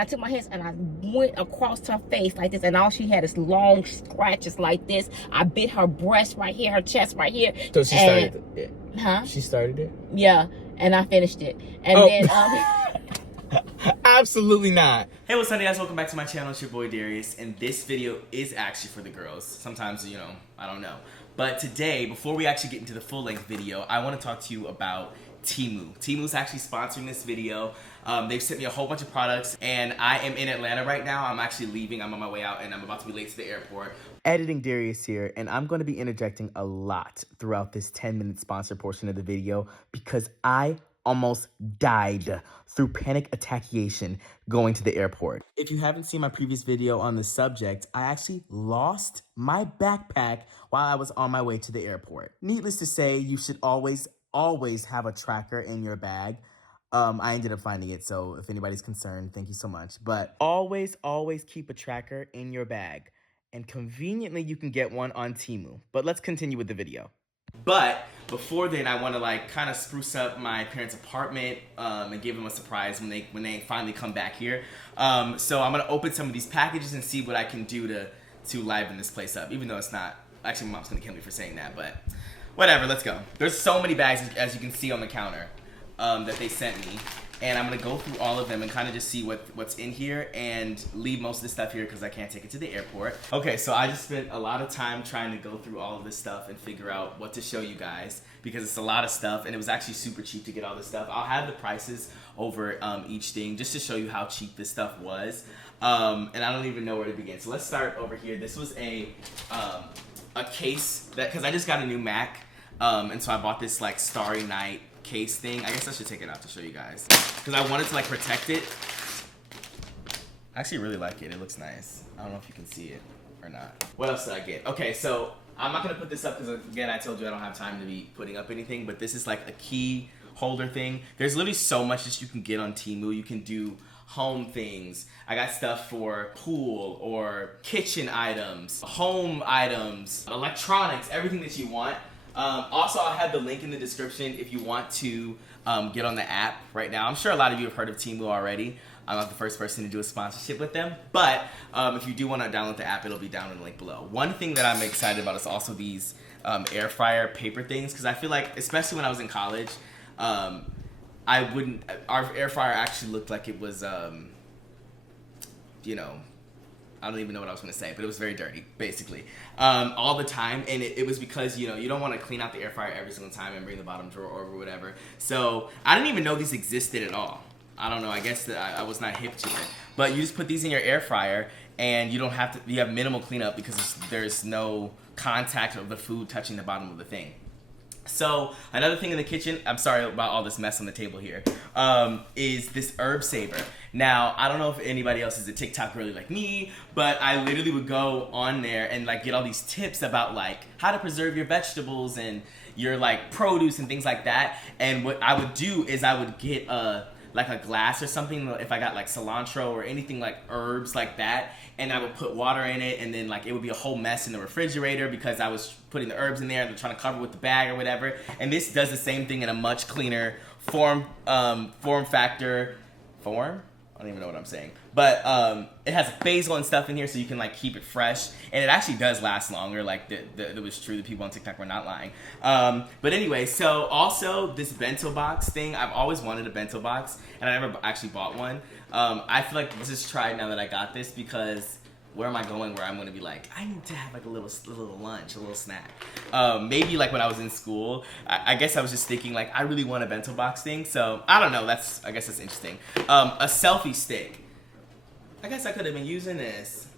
I took my hands and I went across her face like this, and all she had is long scratches like this. I bit her breast right here, her chest right here. So she started it? Huh? She started it? Yeah, and I finished it. And then... Absolutely not. Hey, what's up, guys? Welcome back to my channel. It's your boy Darius, and this video is actually for the girls. Sometimes, you know, I don't know. But today, before we actually get into the full-length video, I want to talk to you about Temu. Temu's actually sponsoring this video. They've sent me a whole bunch of products, and I am in Atlanta right now. I'm actually leaving. I'm on my way out, and I'm about to be late to the airport. Editing Darius here, and I'm going to be interjecting a lot throughout this 10-minute sponsor portion of the video because I almost died through panic attackation going to the airport. If you haven't seen my previous video on the subject, I actually lost my backpack while I was on my way to the airport. Needless to say, you should always have a tracker in your bag. I ended up finding it, so if anybody's concerned, thank you so much. But always keep a tracker in your bag. And conveniently, you can get one on Temu. But let's continue with the video. But before then, I want to like kind of spruce up my parents' apartment and give them a surprise when they finally come back here. So I'm gonna open some of these packages and see what I can do to liven this place up. Even though it's not, actually, my mom's gonna kill me for saying that, but whatever. Let's go. There's so many bags as you can see on the counter that they sent me. And I'm gonna go through all of them and kind of just see what's in here and leave most of the stuff here because I can't take it to the airport. Okay, so I just spent a lot of time trying to go through all of this stuff and figure out what to show you guys because it's a lot of stuff and it was actually super cheap to get all this stuff. I'll have the prices over each thing just to show you how cheap this stuff was. And I don't even know where to begin. So let's start over here. This was a case that, because I just got a new Mac, and so I bought this like Starry Night case thing. I guess I should take it out to show you guys because I wanted to like protect it. I actually really like it. It looks nice. I don't know if you can see it or not. What else did I get? Okay, so I'm not gonna put this up because again, I told you I don't have time to be putting up anything, but this is like a key holder thing. There's literally so much that you can get on Temu. You can do home things. I got stuff for pool or kitchen items, home items, electronics, everything that you want. Also, I'll have the link in the description if you want to get on the app right now. I'm sure a lot of you have heard of Temu already. I'm not the first person to do a sponsorship with them, but if you do want to download the app, it'll be down in the link below. One thing that I'm excited about is also these air fryer paper things, because I feel like, especially when I was in college, our air fryer actually looked like it was, you know, I don't even know what I was going to say, but it was very dirty, basically, all the time. And it was because, you know, you don't want to clean out the air fryer every single time and bring the bottom drawer over or whatever. So I didn't even know these existed at all. I don't know. I guess that I was not hip to it. But you just put these in your air fryer and you don't have to, you have minimal cleanup because there's no contact of the food touching the bottom of the thing. So another thing in the kitchen, I'm sorry about all this mess on the table here, is this herb saver. Now, I don't know if anybody else is a TikTok girly like me, but I literally would go on there and like get all these tips about like how to preserve your vegetables and your like produce and things like that. And what I would do is I would get like a glass or something if I got like cilantro or anything like herbs like that, and I would put water in it, and then like it would be a whole mess in the refrigerator because I was putting the herbs in there and trying to cover with the bag or whatever. And this does the same thing in a much cleaner form factor. I don't even know what I'm saying, but it has basil and stuff in here so you can like keep it fresh, and it actually does last longer. Like it was true, the people on TikTok were not lying. But anyway, so also this bento box thing, I've always wanted a bento box and I never actually bought one. I feel like let's just try it now that I got this, because where am I going where I'm going to be like, I need to have like a little lunch, a little snack. Maybe like when I was in school, I guess I was just thinking like, I really want a bento box thing. So I don't know, I guess that's interesting. A selfie stick. I guess I could have been using this.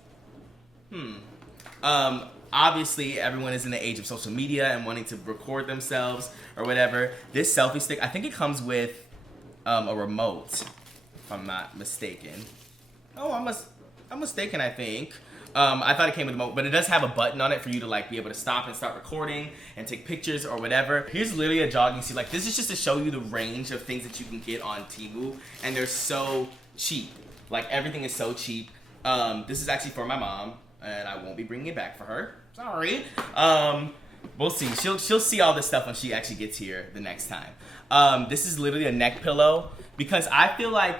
Obviously everyone is in the age of social media and wanting to record themselves or whatever. This selfie stick, I think it comes with a remote, if I'm not mistaken. Oh, I'm mistaken, I think. I thought it came with a remote, but it does have a button on it for you to like be able to stop and start recording and take pictures or whatever. Here's literally a jogging suit. Like, this is just to show you the range of things that you can get on Temu, and they're so cheap. Like, everything is so cheap. This is actually for my mom, and I won't be bringing it back for her. Sorry. We'll see. She'll see all this stuff when she actually gets here the next time. This is literally a neck pillow because I feel like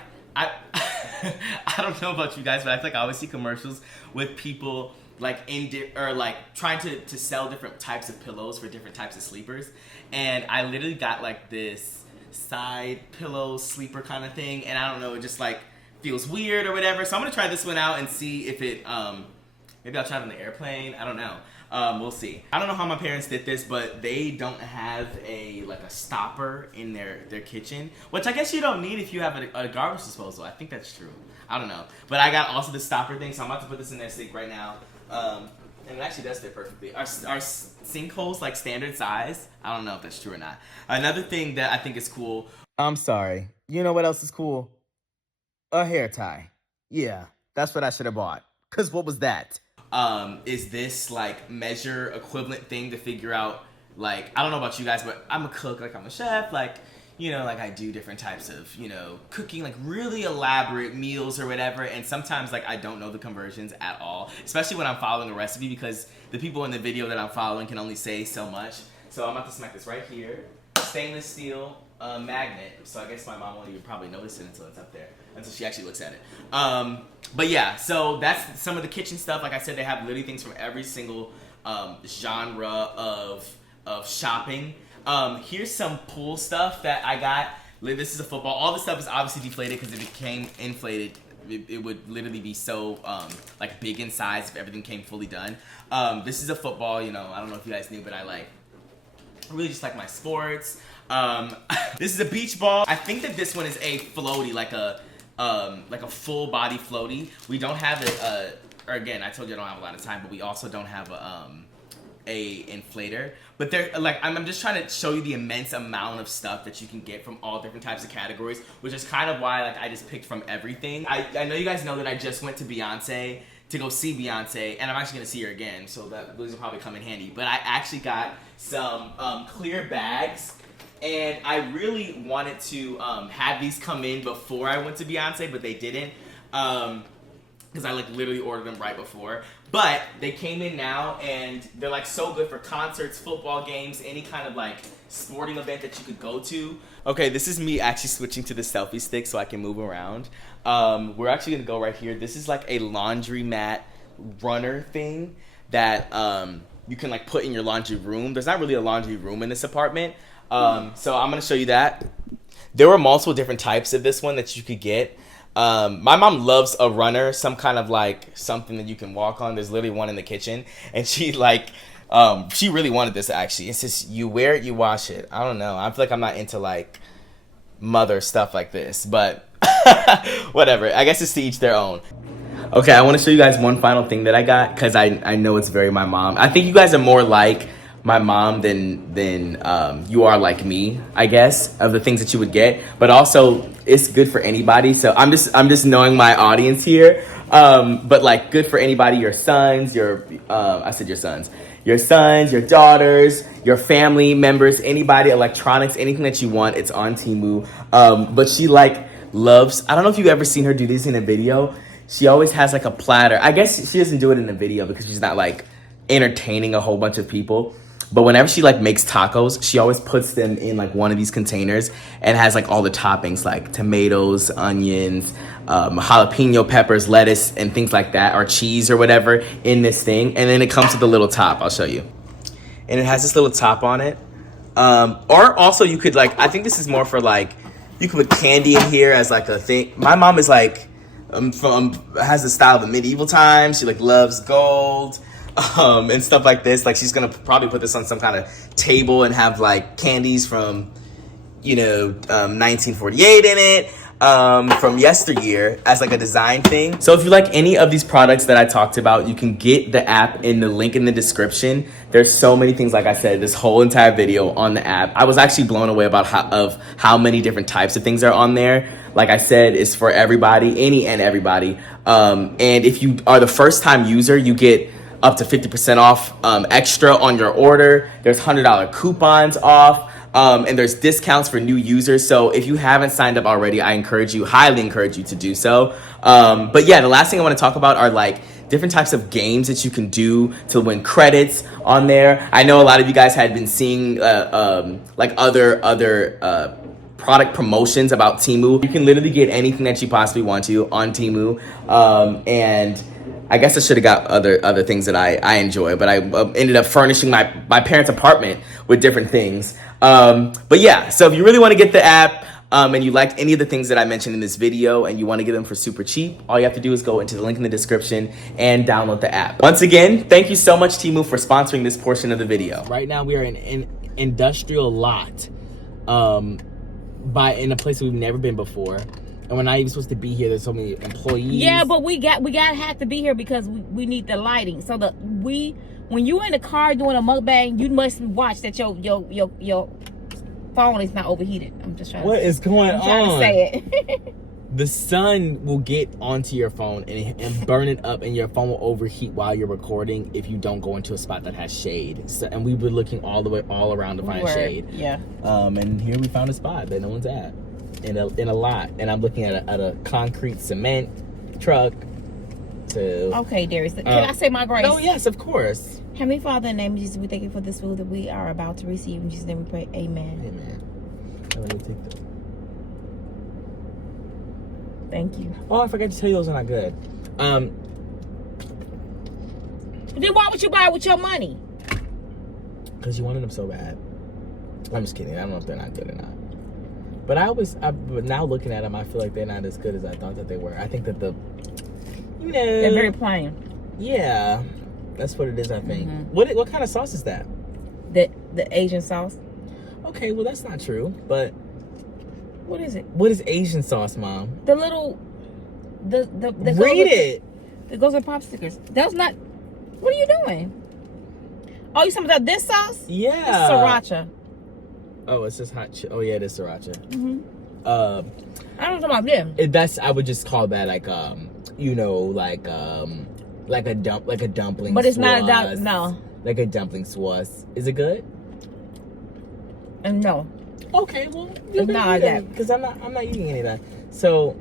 I don't know about you guys, but I feel like I always see commercials with people like or like trying to sell different types of pillows for different types of sleepers. And I literally got like this side pillow sleeper kind of thing, and I don't know, it just like feels weird or whatever. So I'm gonna try this one out and see if it maybe I'll try it on the airplane. I don't know. We'll see. I don't know how my parents did this, but they don't have a stopper in their kitchen, which I guess you don't need if you have a garbage disposal. I think that's true. I don't know. But I got also the stopper thing, so I'm about to put this in their sink right now. And it actually does fit perfectly. Our sink hole's like standard size. I don't know if that's true or not. Another thing that I think is cool. I'm sorry. You know what else is cool? A hair tie. Yeah, that's what I should have bought. Cause what was that? Is this like measure equivalent thing to figure out, like, I don't know about you guys, but I'm a cook, like I'm a chef, like, you know, like I do different types of, you know, cooking, like really elaborate meals or whatever, and sometimes like I don't know the conversions at all, especially when I'm following a recipe, because the people in the video that I'm following can only say so much. So I'm about to smack this right here. Stainless steel magnet, so I guess my mom won't even probably notice it until it's up there, until she actually looks at it. But yeah, so that's some of the kitchen stuff. Like I said, they have literally things from every single genre of shopping. Here's some pool stuff that I got. This is a football. All this stuff is obviously deflated because if it became inflated, it would literally be so like big in size if everything came fully done. This is a football. You know, I don't know if you guys knew, but I really just like my sports. This is a beach ball. I think that this one is a floaty, like a full body floaty. We don't have it, or again, I told you I don't have a lot of time, but we also don't have a inflator. But they're like, I'm just trying to show you the immense amount of stuff that you can get from all different types of categories, which is kind of why like I just picked from everything. I know you guys know that I just went to Beyonce to go see Beyonce, and I'm actually gonna see her again, so those will probably come in handy. But I actually got some clear bags, and I really wanted to have these come in before I went to Beyonce, but they didn't, because I like literally ordered them right before. But they came in now, and they're like so good for concerts, football games, any kind of like sporting event that you could go to. Okay, this is me actually switching to the selfie stick so I can move around. We're actually gonna go right here. This is like a laundromat runner thing that you can like put in your laundry room. There's not really a laundry room in this apartment. So I'm gonna show you that. There were multiple different types of this one that you could get. My mom loves a runner, some kind of like something that you can walk on. There's literally one in the kitchen, and she like she really wanted this actually. It's just you wear it, you wash it. I don't know. I feel like I'm not into like mother stuff like this, but whatever. I guess it's to each their own. Okay, I want to show you guys one final thing that I got, because I know it's very my mom. I think you guys are more like my mom than you are like me, I guess, of the things that you would get. But also, it's good for anybody. So I'm just knowing my audience here. But like, good for anybody. Your sons, your sons, your daughters, your family members, anybody, electronics, anything that you want. It's on Temu. But she like loves. I don't know if you've ever seen her do this in a video. She always has like a platter. I guess she doesn't do it in the video because she's not like entertaining a whole bunch of people. But whenever she like makes tacos, she always puts them in like one of these containers and has like all the toppings like tomatoes, onions, jalapeno peppers, lettuce, and things like that, or cheese or whatever in this thing. And then it comes with a little top. I'll show you. And it has this little top on it. Or also you could like, I think this is more for like, you could put candy in here as like a thing. My mom is like, has the style of the medieval times. She like loves gold. And stuff like this. Like she's gonna probably put this on some kind of table and have like candies from, 1948 in it, from yesteryear as like a design thing. So if you like any of these products that I talked about, you can get the app in the link in the description. There's so many things, like I said, this whole entire video on the app. I was actually blown away about how many different types of things are on there. Like I said, it's for everybody, any and everybody. And if you are the first time user, you get up to 50% off extra on your order. There's $100 coupons off, and there's discounts for new users. So if you haven't signed up already, I highly encourage you to do so. But yeah, the last thing I want to talk about are like different types of games that you can do to win credits on there. I know a lot of you guys had been seeing like other product promotions about Temu. You can literally get anything that you possibly want to on Temu. And I guess I should have got other things that I enjoy, but I ended up furnishing my parents' apartment with different things. But yeah, so if you really want to get the app, and you liked any of the things that I mentioned in this video and you want to get them for super cheap, all you have to do is go into the link in the description and download the app. Once again, thank you so much, Temu, for sponsoring this portion of the video. Right now, we are in an industrial lot, in a place we've never been before. And we're not even supposed to be here. There's so many employees. Yeah, but we gotta have to be here because we need the lighting. So when you're in the car doing a mukbang, you must watch that your phone is not overheated. I'm just trying. What is going on? I'm trying to say it. The sun will get onto your phone and burn it up, and your phone will overheat while you're recording if you don't go into a spot that has shade. So, and we were looking all around to find shade. Yeah. And here we found a spot that no one's at in a lot, and I'm looking at a concrete cement truck. Okay, Darius. Can I say my grace? Oh yes, of course. Heavenly Father, in the name of Jesus, we thank you for this food that we are about to receive. In Jesus' name we pray, amen. Amen. Let me take this. Thank you. Oh, I forgot to tell you those are not good. Then why would you buy it with your money? Because you wanted them so bad. I'm just kidding. I don't know if they're not good or not. But now looking at them, I feel like they're not as good as I thought that they were. I think that they're very plain. Yeah. That's what it is, I think. Mm-hmm. What kind of sauce is that? The Asian sauce. Okay, well that's not true. But what is it? what is Asian sauce, Mom? The little the Read it. It goes with popsicles. That's not. What are you doing? Oh, you talking about this sauce? Yeah. It's sriracha. Oh, it's just hot. Oh yeah, it is sriracha. Mm-hmm. I don't know about them. I would just call that like a dumpling. But it's sauce. not no. Like a dumpling sauce. Is it good? No. Okay, well, It's not that. because I'm not eating any of that. So,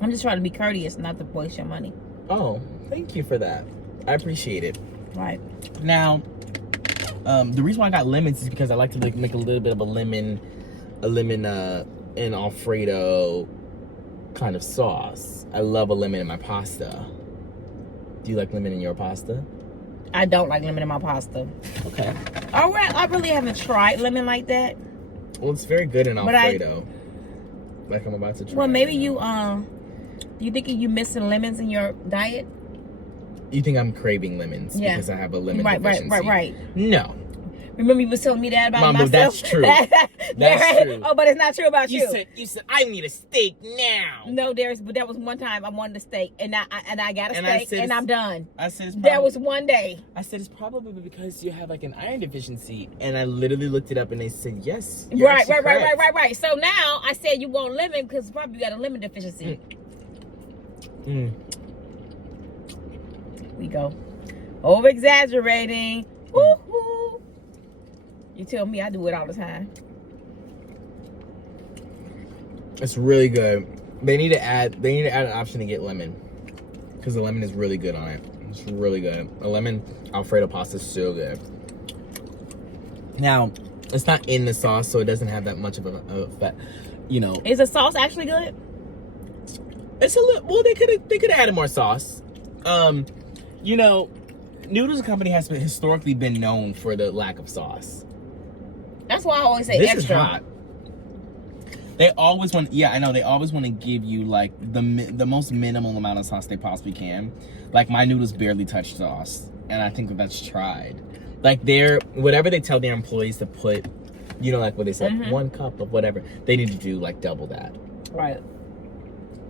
I'm just trying to be courteous, not to waste your money. oh, thank you for that. I appreciate it. Right. Now, the reason why I got lemons is because I like to make a little bit of a lemon and Alfredo kind of sauce. I love a lemon in my pasta. Do you like lemon in your pasta? I don't like lemon in my pasta. Okay. All right, I really haven't tried lemon like that. Well, it's very good in But Alfredo. Like I'm about to try. Well, maybe right now. do you think you missing lemons in your diet? You think I'm craving lemons because I have a lemon deficiency? Right. No. Remember you was telling me that about Mom, myself? that's true. That's true. Oh, but it's not true about you. You said I need a steak now. No, Darius, but that was one time I wanted a steak, and I got a steak, and I'm done. I said that was one day. I said it's probably because you have like an iron deficiency, and I literally looked it up, and they said yes. Right. So now I said you want lemon because probably you got a lemon deficiency. We go over exaggerating. Woo-hoo. You tell me I do it all the time. It's really good. They need to add an option to get lemon, because the lemon is really good on it. It's really good. A lemon Alfredo pasta is so good. Now, it's not in the sauce, so it doesn't have that much of a fat. You know, is the sauce actually good? It's a little. Well, they could have added more sauce. You know, Noodles Company has historically been known for the lack of sauce. That's why I always say this extra. Is hot. They always want, I know, they always want to give you like the most minimal amount of sauce they possibly can. Like my noodles barely touch sauce, and I think that's tried. Like whatever they tell their employees to put, you know, like what they said, 1 cup of whatever, they need to do like double that. Right.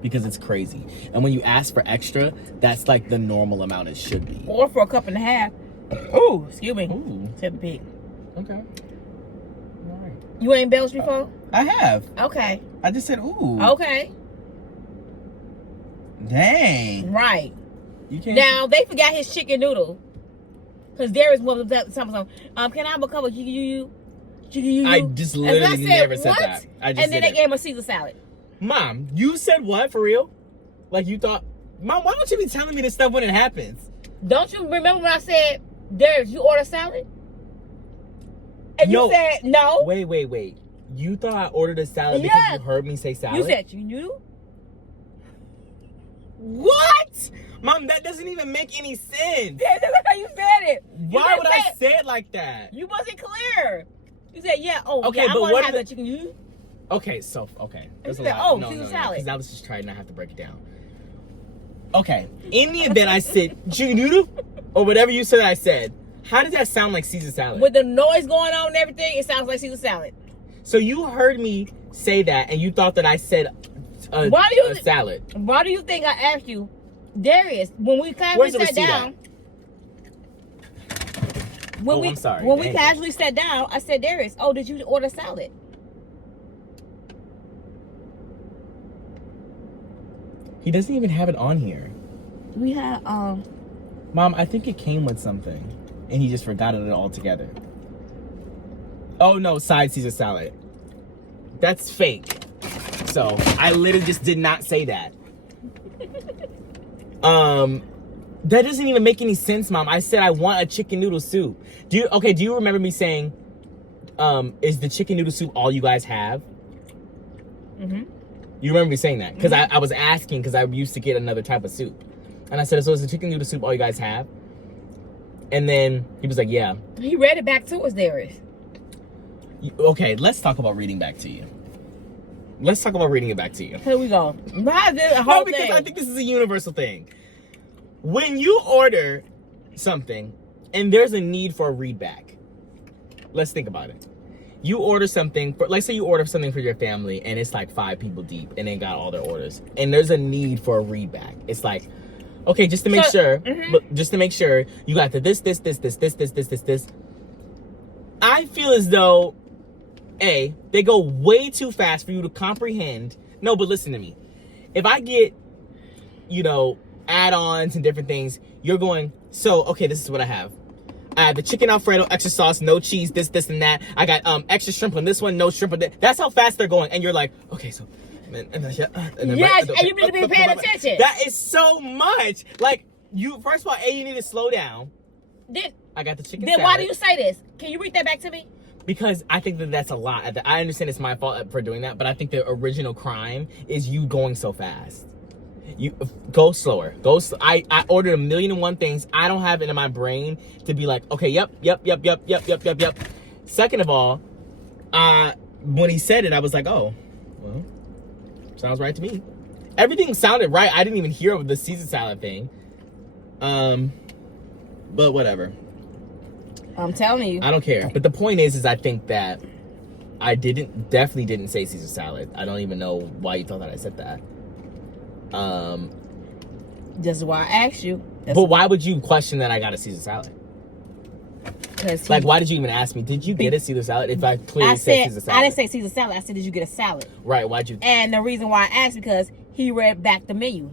Because it's crazy. And when you ask for extra, that's like the normal amount it should be. Or for a cup and a half. Ooh, excuse me. Ooh. Said the pig. Okay. All right. You ain't belched before? I have. Okay. I just said ooh. Okay. Dang. Right. You can't. Now, they forgot his chicken noodle. Because there is one of them. Can I have a couple of you? I just literally never said that. And then they gave him a Caesar salad. Mom, you said what for real? Like you thought, Mom, why don't you be telling me this stuff when it happens? Don't you remember when I said, Darius, you order salad? And you said no. Wait. You thought I ordered a salad Yeah. because you heard me say salad? You said chicken noodle? What? Mom, that doesn't even make any sense. Yeah, that's how you said it. Why would I say it like that? You wasn't clear. You said, yeah, Okay, yeah, but I want what to have the- the chicken noodle. Okay. There's a said, lot. oh, no, Caesar no, salad. because I was just trying not to have to break it down. Okay. In the event I said chicken noodle or whatever you said I said, how does that sound like Caesar salad? With the noise going on and everything, it sounds like Caesar salad. So you heard me say that and you thought that I said a salad. Why do you think I asked you, Darius, when we casually Where's the sat receipt down? When I'm sorry. When we Dang. casually sat down, I said, Darius, oh, did you order salad? He doesn't even have it on here. We had Mom, I think it came with something and he just forgot it altogether. Oh no, side Caesar salad. That's fake. So I literally just did not say that. That doesn't even make any sense, Mom. I said I want a chicken noodle soup. Do you remember me saying, is the chicken noodle soup all you guys have? Mm-hmm. You remember me saying that? Because I was asking because I used to get another type of soup. And I said, so is the chicken noodle soup all you guys have? And then he was like, yeah. He read it back to us, Darius. Okay, let's talk about reading back to you. Let's talk about reading it back to you. Here we go. Why is this a whole No, because thing? I think this is a universal thing. When you order something and there's a need for a read back, let's think about it. You order something, let's say you order something for your family and it's like 5 people deep and they got all their orders and there's a need for a read back. It's like, okay, just to make sure, just to make sure you got the this. I feel as though, A, they go way too fast for you to comprehend. No, but listen to me. If I get, add-ons and different things, you're going, so, okay, this is what I have. I have the chicken Alfredo, extra sauce, no cheese, this, and that. I got extra shrimp on this one, no shrimp on that. That's how fast they're going. And you're like, okay, so... Yes, and you need to be paying attention. That is so much. Like, first of all, you need to slow down. I got the chicken salad. Then why do you say this? Can you read that back to me? Because I think that's a lot. I understand it's my fault for doing that, but I think the original crime is you going so fast. You go slower. I ordered 1,000,001 things. I don't have it in my brain to be like, okay, yep. Second of all, when he said it, I was like, oh, well, sounds right to me. Everything sounded right. I didn't even hear the Caesar salad thing. But whatever. I'm telling you. I don't care. But the point is I think that I definitely didn't say Caesar salad. I don't even know why you thought that I said that. That's why I asked you. But why would you question that I got a Caesar salad? Why did you even ask me? Did you get a Caesar salad? If I clearly said Caesar salad. I didn't say Caesar salad. I said, did you get a salad? Right. Why'd you? And the reason why I asked because he read back the menu,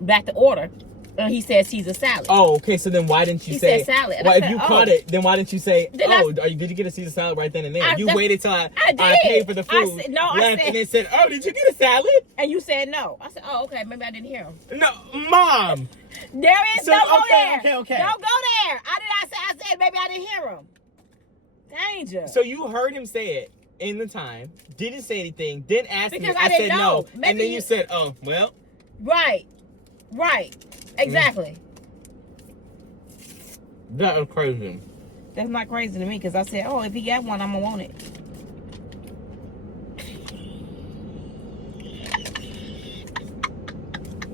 back the order, and he said Caesar salad. Oh, okay. So then why didn't you he say? He said salad. Well, if you caught it, then why didn't you say, did you get a Caesar salad right then and there? You waited till I paid for the food. And then said, oh, did you get a salad? And you said no. I said, oh, okay. Maybe I didn't hear him. No, Mom. Darius, don't go there. Okay. Don't go there. I said maybe I didn't hear him. Danger. So you heard him say it in the time, didn't say anything, didn't ask me. I didn't said know. no. And then you said, oh, well. Right. Exactly. That was crazy. That's not crazy to me because I said, oh, if he got one, I'm going to want it.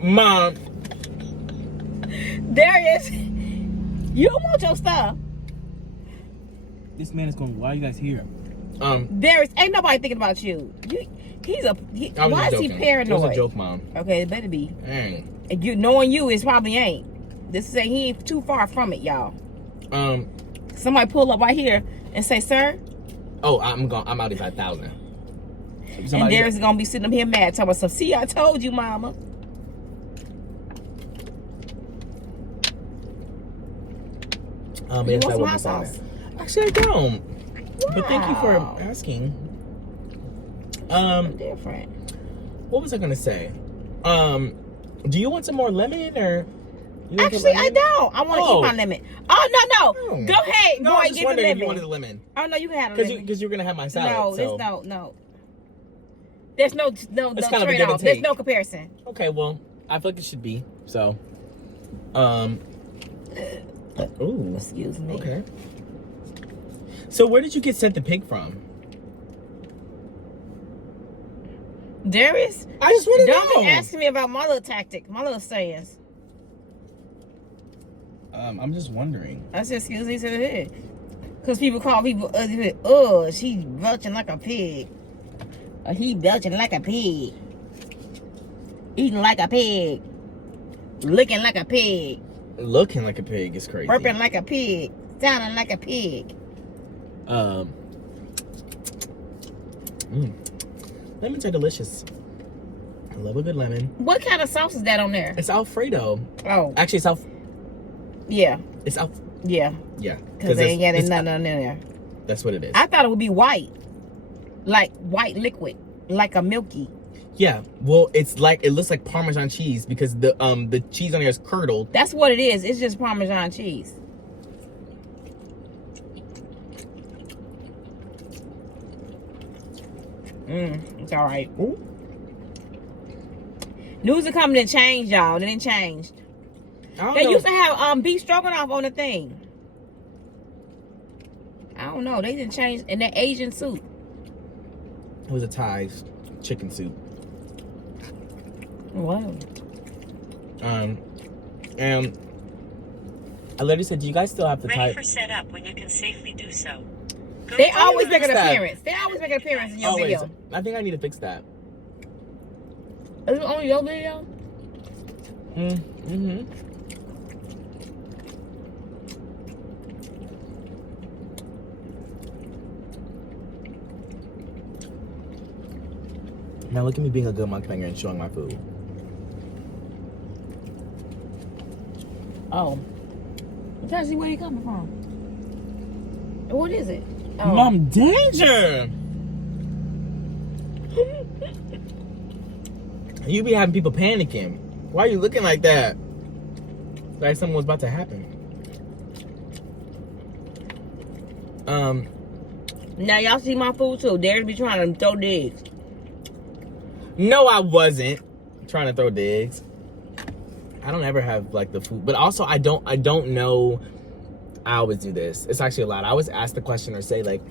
Mom. Darius, you don't want your stuff. This man is going, why are you guys here? Darius, ain't nobody thinking about you. Why is he paranoid? It was a joke, Mom. Okay, it better be. Dang. And knowing you, it probably ain't. He ain't too far from it, y'all. Somebody pull up right here and say, sir. Oh, I'm out of 5,000. And Darius is gonna be sitting up here mad, talking about see, I told you, mama. You want some hot sauce? Actually, I don't. Wow. But thank you for asking. Different. What was I gonna say? Do you want some more lemon or? Actually, I don't. I want to eat my lemon. Oh no! Go ahead, no, boy. I was just Get the wondering lemon. if you wanted the lemon. Oh no, you can have the lemon. Because you're gonna have my salad. No. There's no It's kind of a give and trade-off. There's take. no comparison. Okay, well, I feel like it should be. So, ooh, Excuse me. okay. So where did you get Set the Pig from? Darius, I just want to don't know. be asking me about my little tactic, my little sayings. I'm just wondering. I said, excuse me, said it. Because people call people, she belching like a pig. Or he belching like a pig. Eating like a pig. Looking like a pig. Looking like a pig is crazy. Burping like a pig. Sounding like a pig. Lemons are delicious. I love a good lemon. What kind of sauce is that on there? It's Alfredo. Oh. Actually, Yeah. It's Yeah. Yeah. Because they ain't got nothing on there. That's what it is. I thought it would be white. Like white liquid. Like a milky. Yeah. Well, it looks like Parmesan cheese because the cheese on there is curdled. That's what it is. It's just Parmesan cheese. It's all right. Ooh. News are coming to change, y'all. They didn't change. They used to have beef stroganoff on the thing. I don't know. They didn't change in that Asian soup. It was a Thai chicken soup. Wow. And I literally said, "Do you guys still have the Thai?" Ready for setup when you can safely do so. Go They to always the make an that? appearance. They always make an appearance in your Always. video. I think I need to fix that. Is it on your video? Mm-hmm. Now look at me being a good mukbanger and showing my food. Oh. I'm trying to see where you coming from. What is it? Oh. Mom, danger! You be having people panicking. Why are you looking like that? Like something was about to happen. Now y'all see my food too. Darius be trying to throw digs. No, I wasn't trying to throw digs. I don't ever have like the food, but also I don't know. I always do this. It's actually a lot. I always ask the question or say like,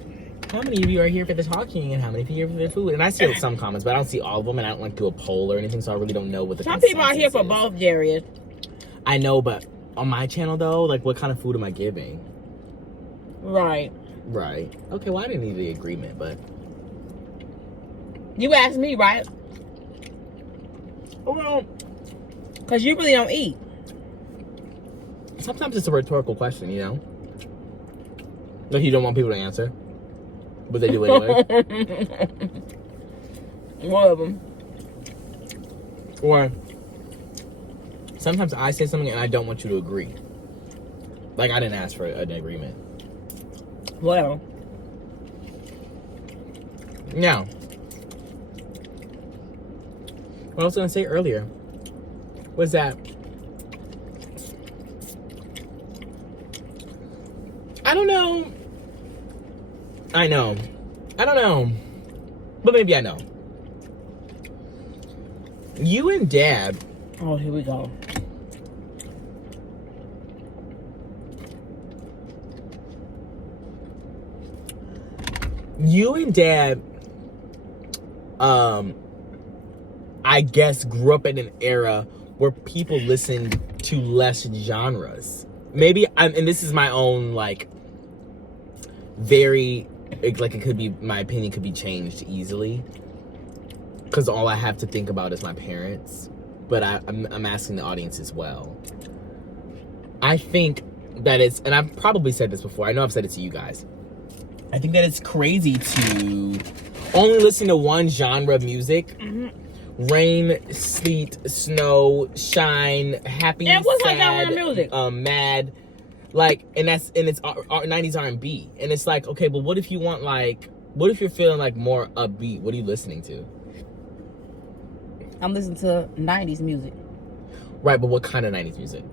how many of you are here for the talking and how many of you are here for the food? And I see some comments, but I don't see all of them, and I don't like do a poll or anything, so I really don't know what the Some people are here for consensus is. both, Darius. I know, but on my channel though, like what kind of food am I giving? Right. Right. Okay, well I didn't need the agreement, but You asked me, right? well, Because you really don't eat. sometimes it's a rhetorical question, you know? Like you don't want people to answer, but they do anyway. One of them. Or sometimes I say something and I don't want you to agree. Like I didn't ask for an agreement. Whatever. Now, what I was going to say earlier was that I don't know. I know. I don't know. But maybe I know. You and Dad, Oh, here we go. I guess grew up in an era where people listened to less genres. Maybe, and this is my own, like, very, like, it could be, my opinion could be changed easily. Because all I have to think about is my parents. But I'm asking the audience as well. I think that it's, and I've probably said this before, I know I've said it to you guys. I think that it's crazy to only listen to one genre of music. Mm-hmm. Rain, sleet, snow, shine, happy, Yeah, what's sad, that genre of music? Mad, like, and it's 90s R&B, and it's like, okay, but what if you want like, what if you're feeling like more upbeat? What are you listening to? I'm listening to 90s music. Right, but what kind of 90s music?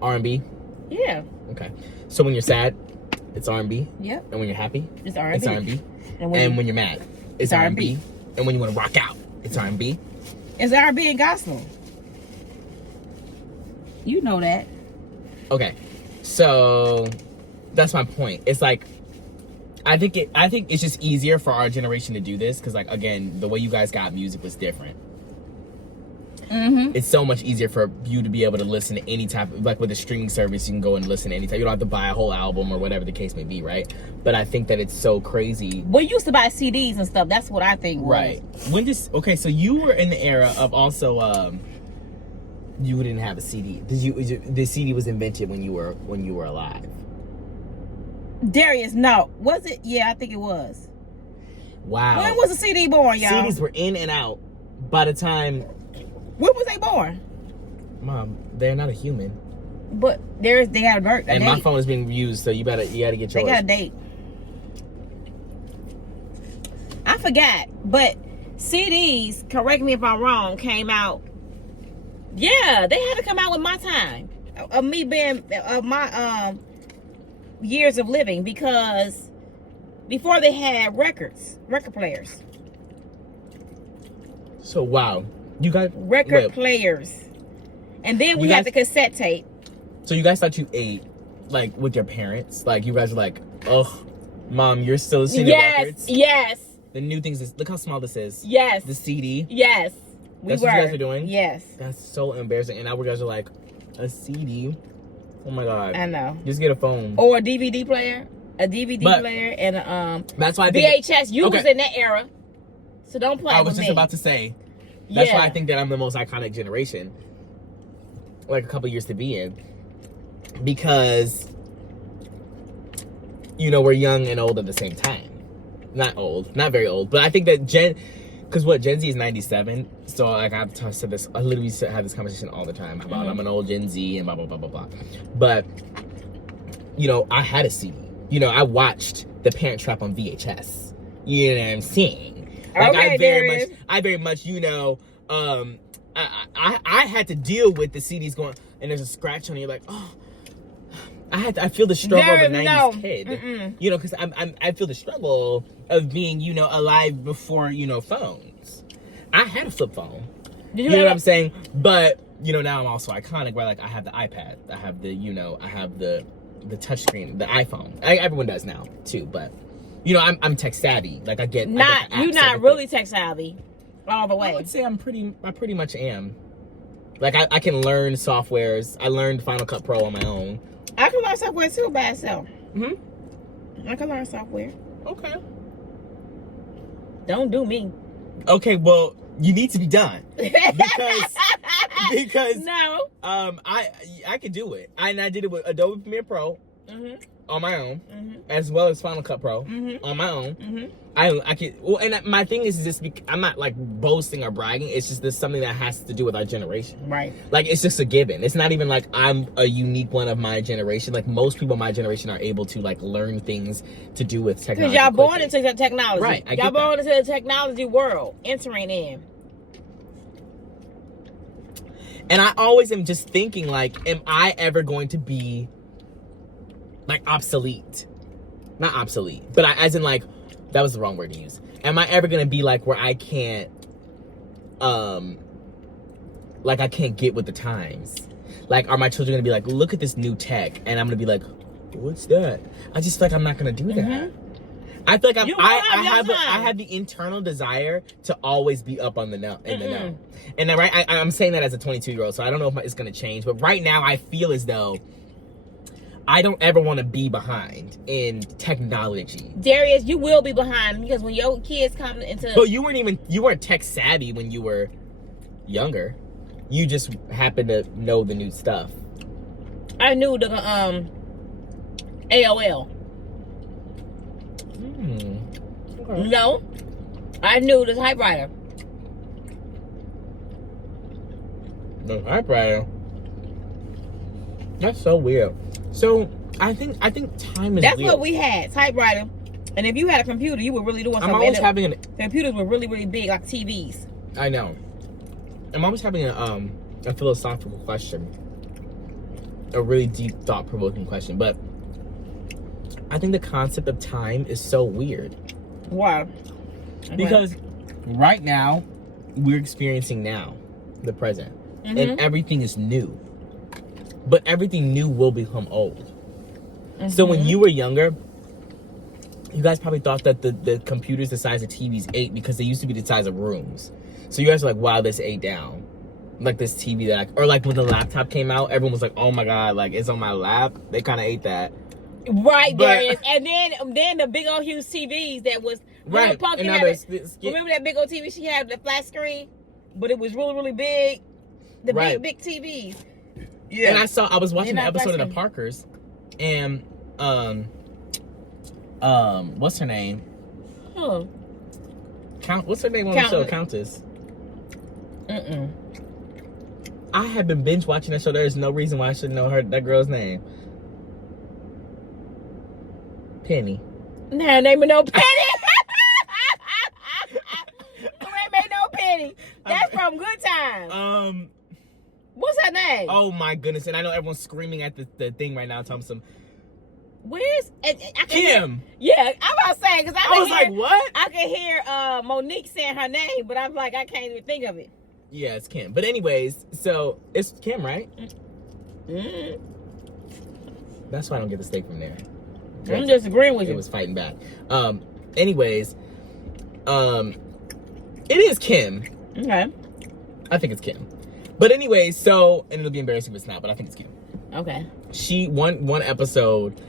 R&B? Yeah. Okay, so when you're sad, it's R&B. Yep. And when you're happy, It's R&B. it's R&B. And And when you're mad, it's R&B. And when you want to rock out, it's R&B. It's R&B and gospel. You know that. Okay, so that's my point. It's like, I think it's just easier for our generation to do this because, like, again, the way you guys got music was different. It's so much easier for you to be able to listen to any type of, like, with a streaming service, you can go and listen to any type. You don't have to buy a whole album or whatever the case may be, right? But I think that it's so crazy. We used to buy CDs and stuff. That's what I think. Right. Okay, so you were in the era of also you didn't have a CD. The CD was invented when you were alive. Darius, no. Was it? Yeah, I think it was. Wow. When was the CD born, y'all? CDs were in and out by the time. When was they born? Mom, they're not a human. But they had a birth. And my phone is being used, so you gotta get yours. They got a date. I forgot, but CDs, correct me if I'm wrong, came out. Yeah, they had to come out with my time of me being my years of living, because before they had record players. So wow, you got record players, and then we had the cassette tape. So you guys thought you ate like with your parents? Like you guys were like, oh, Mom, you're still listening to records? Yes. The new things is, look how small this is. Yes. The CD. Yes. That's what you guys are doing? Yes. That's so embarrassing. And now you guys are like, a CD? Oh my God. I know. Just get a phone. Or a DVD player. A DVD player and a that's why I think VHS. You was in that era. So don't play with me. I was just about to say. That's why I think that I'm the most iconic generation. Like a couple years to be in. Because, you know, we're young and old at the same time. Not old, not very old, but I think that Gen Z is 97, so like I said this, I literally have this conversation all the time about I'm an old Gen Z and blah blah blah blah blah. But you know, I had a CD. You know, I watched The Parent Trap on VHS. You know what I'm saying? Like okay, I very much, you know, I had to deal with the CDs going and there's a scratch on it. You're like, oh. I feel the struggle of a 90s kid, you know, because I feel the struggle of being, you know, alive before, you know, phones. I had a flip phone. You know what I'm saying? But, you know, now I'm also iconic where, like, I have the iPad. I have the, you know, I have the touchscreen, the iPhone. Everyone does now, too. But, you know, I'm tech savvy. Like, you're not really tech savvy all the way. I would say I pretty much am. Like, I can learn softwares. I learned Final Cut Pro on my own. I can learn software too by itself. I can learn software. Okay. Don't do me. Okay, well, you need to be done because no. I could do it. I did it with Adobe Premiere Pro on my own, as well as Final Cut Pro on my own. I could. Well, and my thing is just I'm not like boasting or bragging. It's just there's something that has to do with our generation, right? Like it's just a given. It's not even like I'm a unique one of my generation. Like most people in my generation are able to like learn things to do with technology. Because y'all born into the technology, right? Y'all born into the technology world, entering in. And I always am just thinking like, am I ever going to be like obsolete? Not obsolete, but as in like. That was the wrong word to use. Am I ever gonna be like where I can't, like I can't get with the times? Like, are my children gonna be like, look at this new tech, and I'm gonna be like, what's that? I just feel like I'm not gonna do that. I feel like I have the internal desire to always be up on the know, in the know. And then, right, I'm saying that as a 22-year-old, so I don't know if it's gonna change. But right now, I feel as though I don't ever want to be behind in technology. Darius, you will be behind because when your kids come into... But you weren't tech savvy when you were younger. You just happened to know the new stuff. I knew the AOL. Okay. No, I knew the typewriter. The typewriter? That's so weird. So I think time is. That's real. what we had, typewriter. And if you had a computer, you were really doing something. I'm always having computers were really, really big, like TVs. I know. I'm always having a philosophical question, a really deep, thought-provoking question. But I think the concept of time is so weird. Why? Because right now, we're experiencing now, the present. And everything is new. But everything new will become old. So when you were younger, you guys probably thought that the computers the size of TVs ate because they used to be the size of rooms. So you guys were like, wow, this ate down. Like this TV that or like when the laptop came out, everyone was like, oh my God, like it's on my lap. They kind of ate that. Right, there is. And then the big old huge TVs that was... Right. And now remember that big old TV she had, the flat screen? But it was really, really big. The big TVs. Yeah. And I was watching the episode of the Parkers. And, what's her name? What's her name on the show? Countess. I have been binge watching that show. There's no reason why I should know that girl's name. Penny. Nah, name it no Penny. Name it no Penny. That's from Good Times. What's her name? Oh my goodness! And I know everyone's screaming at the thing right now. Telling some. Where's Kim? Yeah, I'm about to say because I was like, what? I can hear Monique saying her name, but I'm like, I can't even think of it. Yeah, it's Kim. But anyways, so it's Kim, right? That's why I don't get the steak from there. I'm just agreeing with you. It was fighting back. Anyways, it is Kim. Okay. I think it's Kim. But anyways, so and it'll be embarrassing if it's not, but I think it's Kim. Okay. She one episode.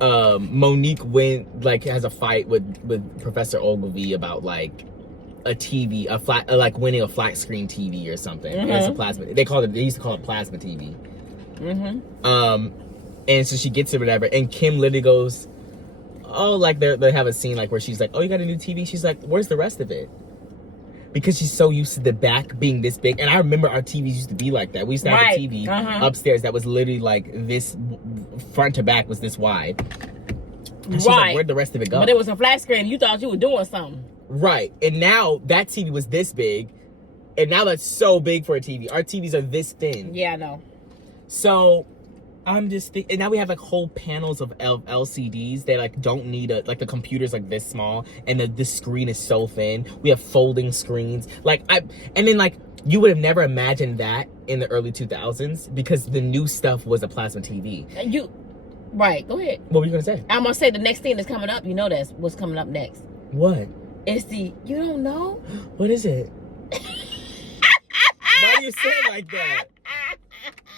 Monique has a fight with Professor Ogilvy about like a TV, like winning a flat screen TV or something. It's a plasma. They used to call it plasma TV. And so she gets it, whatever. And Kim literally goes, oh, like they have a scene like where she's like, oh, you got a new TV? She's like, where's the rest of it? Because she's so used to the back being this big. And I remember our TVs used to be like that. We used to have a TV upstairs that was literally like this, front to back was this wide. And she's like, where'd the rest of it go? But it was a flat screen. You thought you were doing something. Right. And now that TV was this big. And now that's so big for a TV. Our TVs are this thin. Yeah, I know. So I'm just thinking, and now we have like whole panels of LCDs that like don't need like the computer's like this small and the screen is so thin. We have folding screens. And then like you would have never imagined that in the early 2000s because the new stuff was a plasma TV. Right, go ahead. What were you gonna say? I'm gonna say the next thing that's coming up, you know that's what's coming up next. What? It's you don't know? What is it? Why do you say it like that?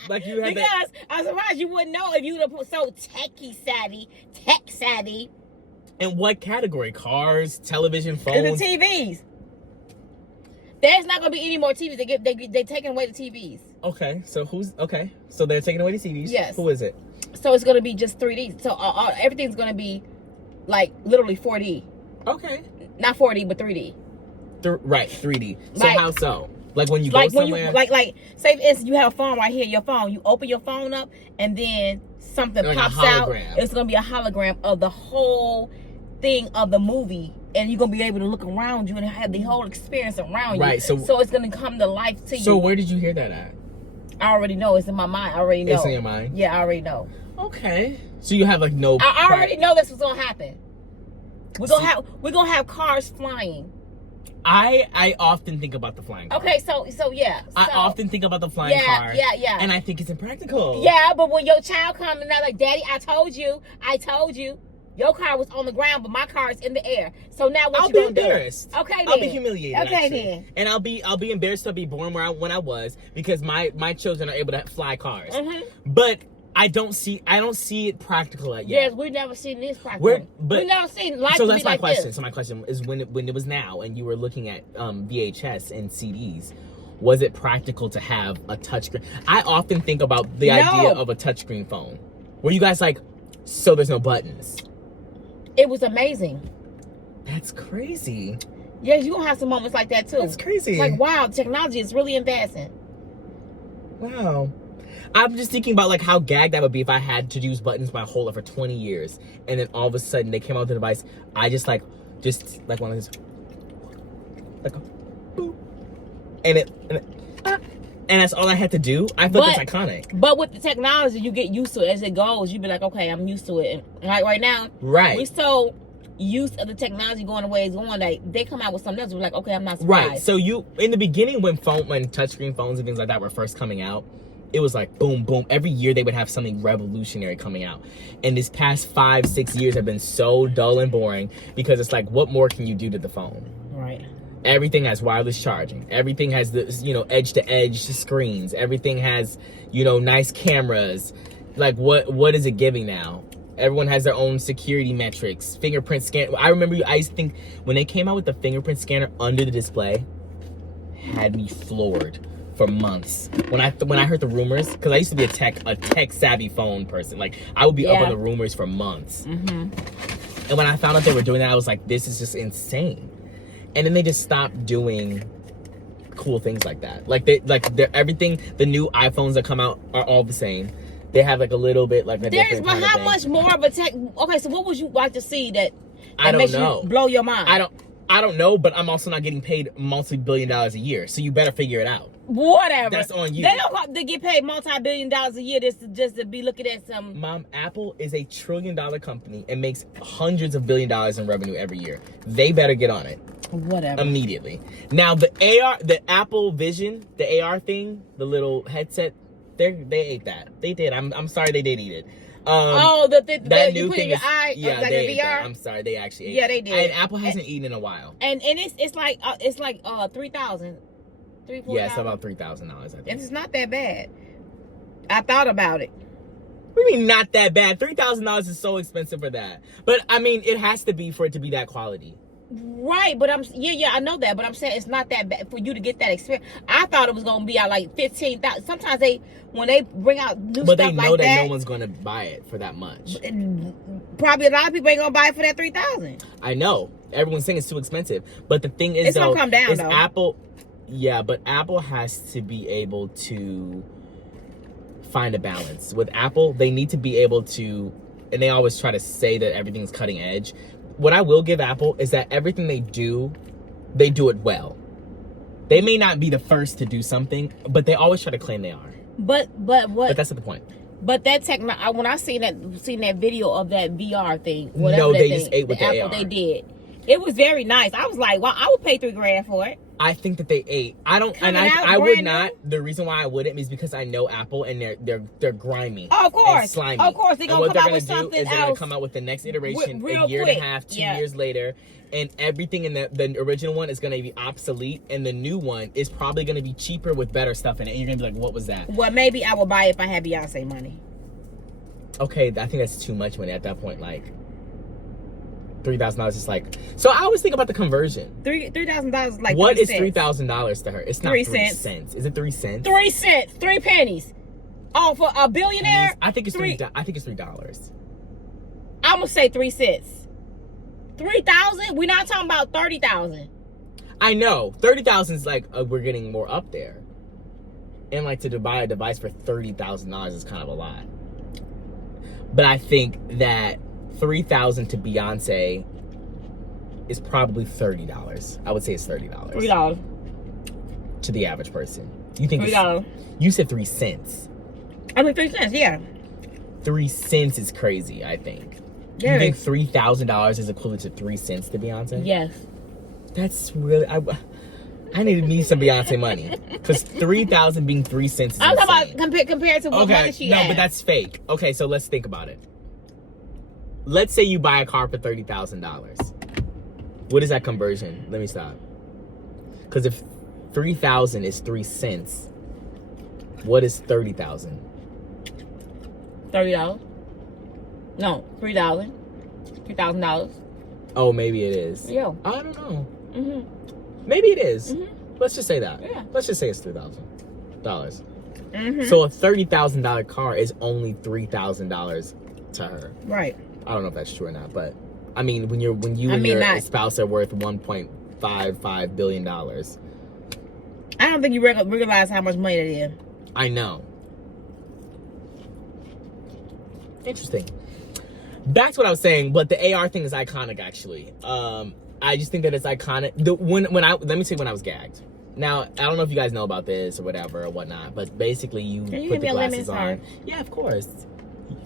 Like you had because I'm surprised you wouldn't know if you would have put so tech savvy. In what category? Cars, television, phones? The TVs. There's not gonna be any more TVs. They're taking away the TVs. Okay, so so they're taking away the TVs. Yes. Who is it? So it's gonna be just 3D. So everything's gonna be like literally 4D. Okay. Not 4D, but 3D. Right, 3D. So how so? Like when you go somewhere? Say for instance, you have a phone right here, your phone. You open your phone up and then something like pops out. It's going to be a hologram of the whole thing of the movie. And you're going to be able to look around you and have the whole experience around you. Right. So it's going to come to life to you. So where did you hear that at? I already know. It's in my mind. I already know. It's in your mind? Yeah, I already know. Okay. So you have like no... I already know this was going to happen. We're going to have cars flying. I often think about the flying car. Okay, so yeah. I often think about the flying car. Yeah. And I think it's impractical. Yeah, but when your child comes and they're like, Daddy, I told you. Your car was on the ground, but my car is in the air. So now what you gonna do? I'll be embarrassed. Okay, then. I'll be humiliated. Okay, actually. Then. And I'll be embarrassed to be born when I was because my children are able to fly cars. But I don't see it practical yet. Yes, we've never seen this practical. We've never seen life. So that's my question. This. So my question is when it was now and you were looking at VHS and CDs, was it practical to have a touchscreen? I often think about the idea of a touchscreen phone. Were you guys like, so there's no buttons? It was amazing. That's crazy. Yeah, you gonna have some moments like that too. That's crazy. Like, wow, technology is really advancing. Wow. I'm just thinking about like how gagged I would be if I had to use buttons my whole life for 20 years, and then all of a sudden they came out with the device. I just like one of these, like, boop, and that's all I had to do. I thought that's iconic. But with the technology, you get used to it as it goes. You be like, okay, I'm used to it. And like right now, we so use of the technology going the way it's going, like they come out with something else, we're like, okay, I'm not surprised. Right. So in the beginning when touchscreen phones and things like that were first coming out, it was like boom, boom. Every year they would have something revolutionary coming out. And this past 5-6 years have been so dull and boring because it's like, what more can you do to the phone? Right. Everything has wireless charging. Everything has the, edge-to-edge screens. Everything has, nice cameras. Like, what is it giving now? Everyone has their own security metrics. Fingerprint scan. I remember, I used to think when they came out with the fingerprint scanner under the display, had me floored for months. When I heard the rumors, because I used to be a tech savvy phone person. Like, I would be up on the rumors for months. Mm-hmm. And when I found out they were doing that, I was like, this is just insane. And then they just stopped doing cool things like that. Everything, the new iPhones that come out are all the same. They have like a little bit like a different kind of how thing. much more of a tech? Okay, so what would you like to see that I don't makes know. you blow your mind? I don't know, but I'm also not getting paid multi-billion dollars a year, so you better figure it out. Whatever. That's on you. They don't have to get paid multi-billion dollars a year just to be looking at some. Mom, Apple is a $1 trillion company and makes hundreds of $billions in revenue every year. They better get on it. Whatever. Immediately. Now the Apple Vision, the AR thing, the little headset, they ate that. They did. I'm sorry they did eat it. That new thing is, yeah, they ate that. I'm sorry, they actually ate. Yeah, they did. And Apple hasn't eaten in a while. And it's like 3,000, 3,000, 4,000. Yeah, it's about $3,000. I think. It's not that bad. I thought about it. What do you mean not that bad? $3,000 is so expensive for that. But I mean, it has to be for it to be that quality. Right, but I know that, but I'm saying it's not that bad for you to get that experience. I thought it was gonna be at like 15,000. Sometimes when they bring out new but stuff they know that no one's gonna buy it for that much. Probably a lot of people ain't gonna buy it for that 3,000. I know everyone's saying it's too expensive, but the thing is, it's gonna come down though. Apple, yeah, but Apple has to be able to find a balance. With Apple, they need to be able to, and they always try to say that everything's cutting edge. What I will give Apple is that everything they do it well. They may not be the first to do something, but they always try to claim they are. But that's not the point. But that when I seen that video of that VR thing, whatever no, that they thing, just ate with the Apple AR. they did. It was very nice. I was like, well, I would pay $3,000 for it. I think that they ate. I don't, and I would not. The reason why I wouldn't is because I know Apple and they're grimy. Oh, of course, and slimy. of course, they're gonna come out with something else. They're gonna come out with the next iteration real a year quick. and a half, 2 years later, and everything in the original one is gonna be obsolete, and the new one is probably gonna be cheaper with better stuff in it. And you're gonna be like, what was that? Well, maybe I would buy it if I had Beyonce money. Okay, I think that's too much money at that point. Like $3,000 is like. So I always think about the conversion. $3,000 is like. What is $3,000 to her? It's not 3 cents. Is it 3 cents? 3 cents, 3 pennies. Oh, for a billionaire? I think it's $3. I'm gonna say 3 cents. 3,000? We're not talking about 30,000. I know 30,000 is like we're getting more up there, and like to buy a device for $30,000 is kind of a lot. But I think that 3,000 to Beyonce is probably $30. I would say it's $30. $3 to the average person. You think $3? You said 3 cents. I mean 3 cents. Yeah. 3 cents is crazy. I think. Yeah. You think $3,000 is equivalent to 3 cents to Beyonce? Yes. That's really. I need some Beyonce money because 3,000 being 3 cents. Is I'm talking insane. about compared to what money she has. No, but that's fake. Okay, so let's think about it. Let's say you buy a car for $30,000. What is that conversion? Let me stop. Because if 3,000 is 3 cents, what is 30,000? $30? No, $3,000. $3,000. Oh, maybe it is. Yeah. I don't know. Mhm. Maybe it is. Mhm. Let's just say that. Yeah. Let's just say it's $3,000. Mhm. So a $30,000 car is only $3,000 to her. Right. I don't know if that's true or not, but I mean, when you and your spouse are worth $1.55 billion. I don't think you realize how much money that is. I know. Interesting. Back to what I was saying, but the AR thing is iconic. Actually, I just think that it's iconic. Let me tell you when I was gagged. Now, I don't know if you guys know about this or whatever or whatnot, but basically you put the glasses on. Yeah, of course.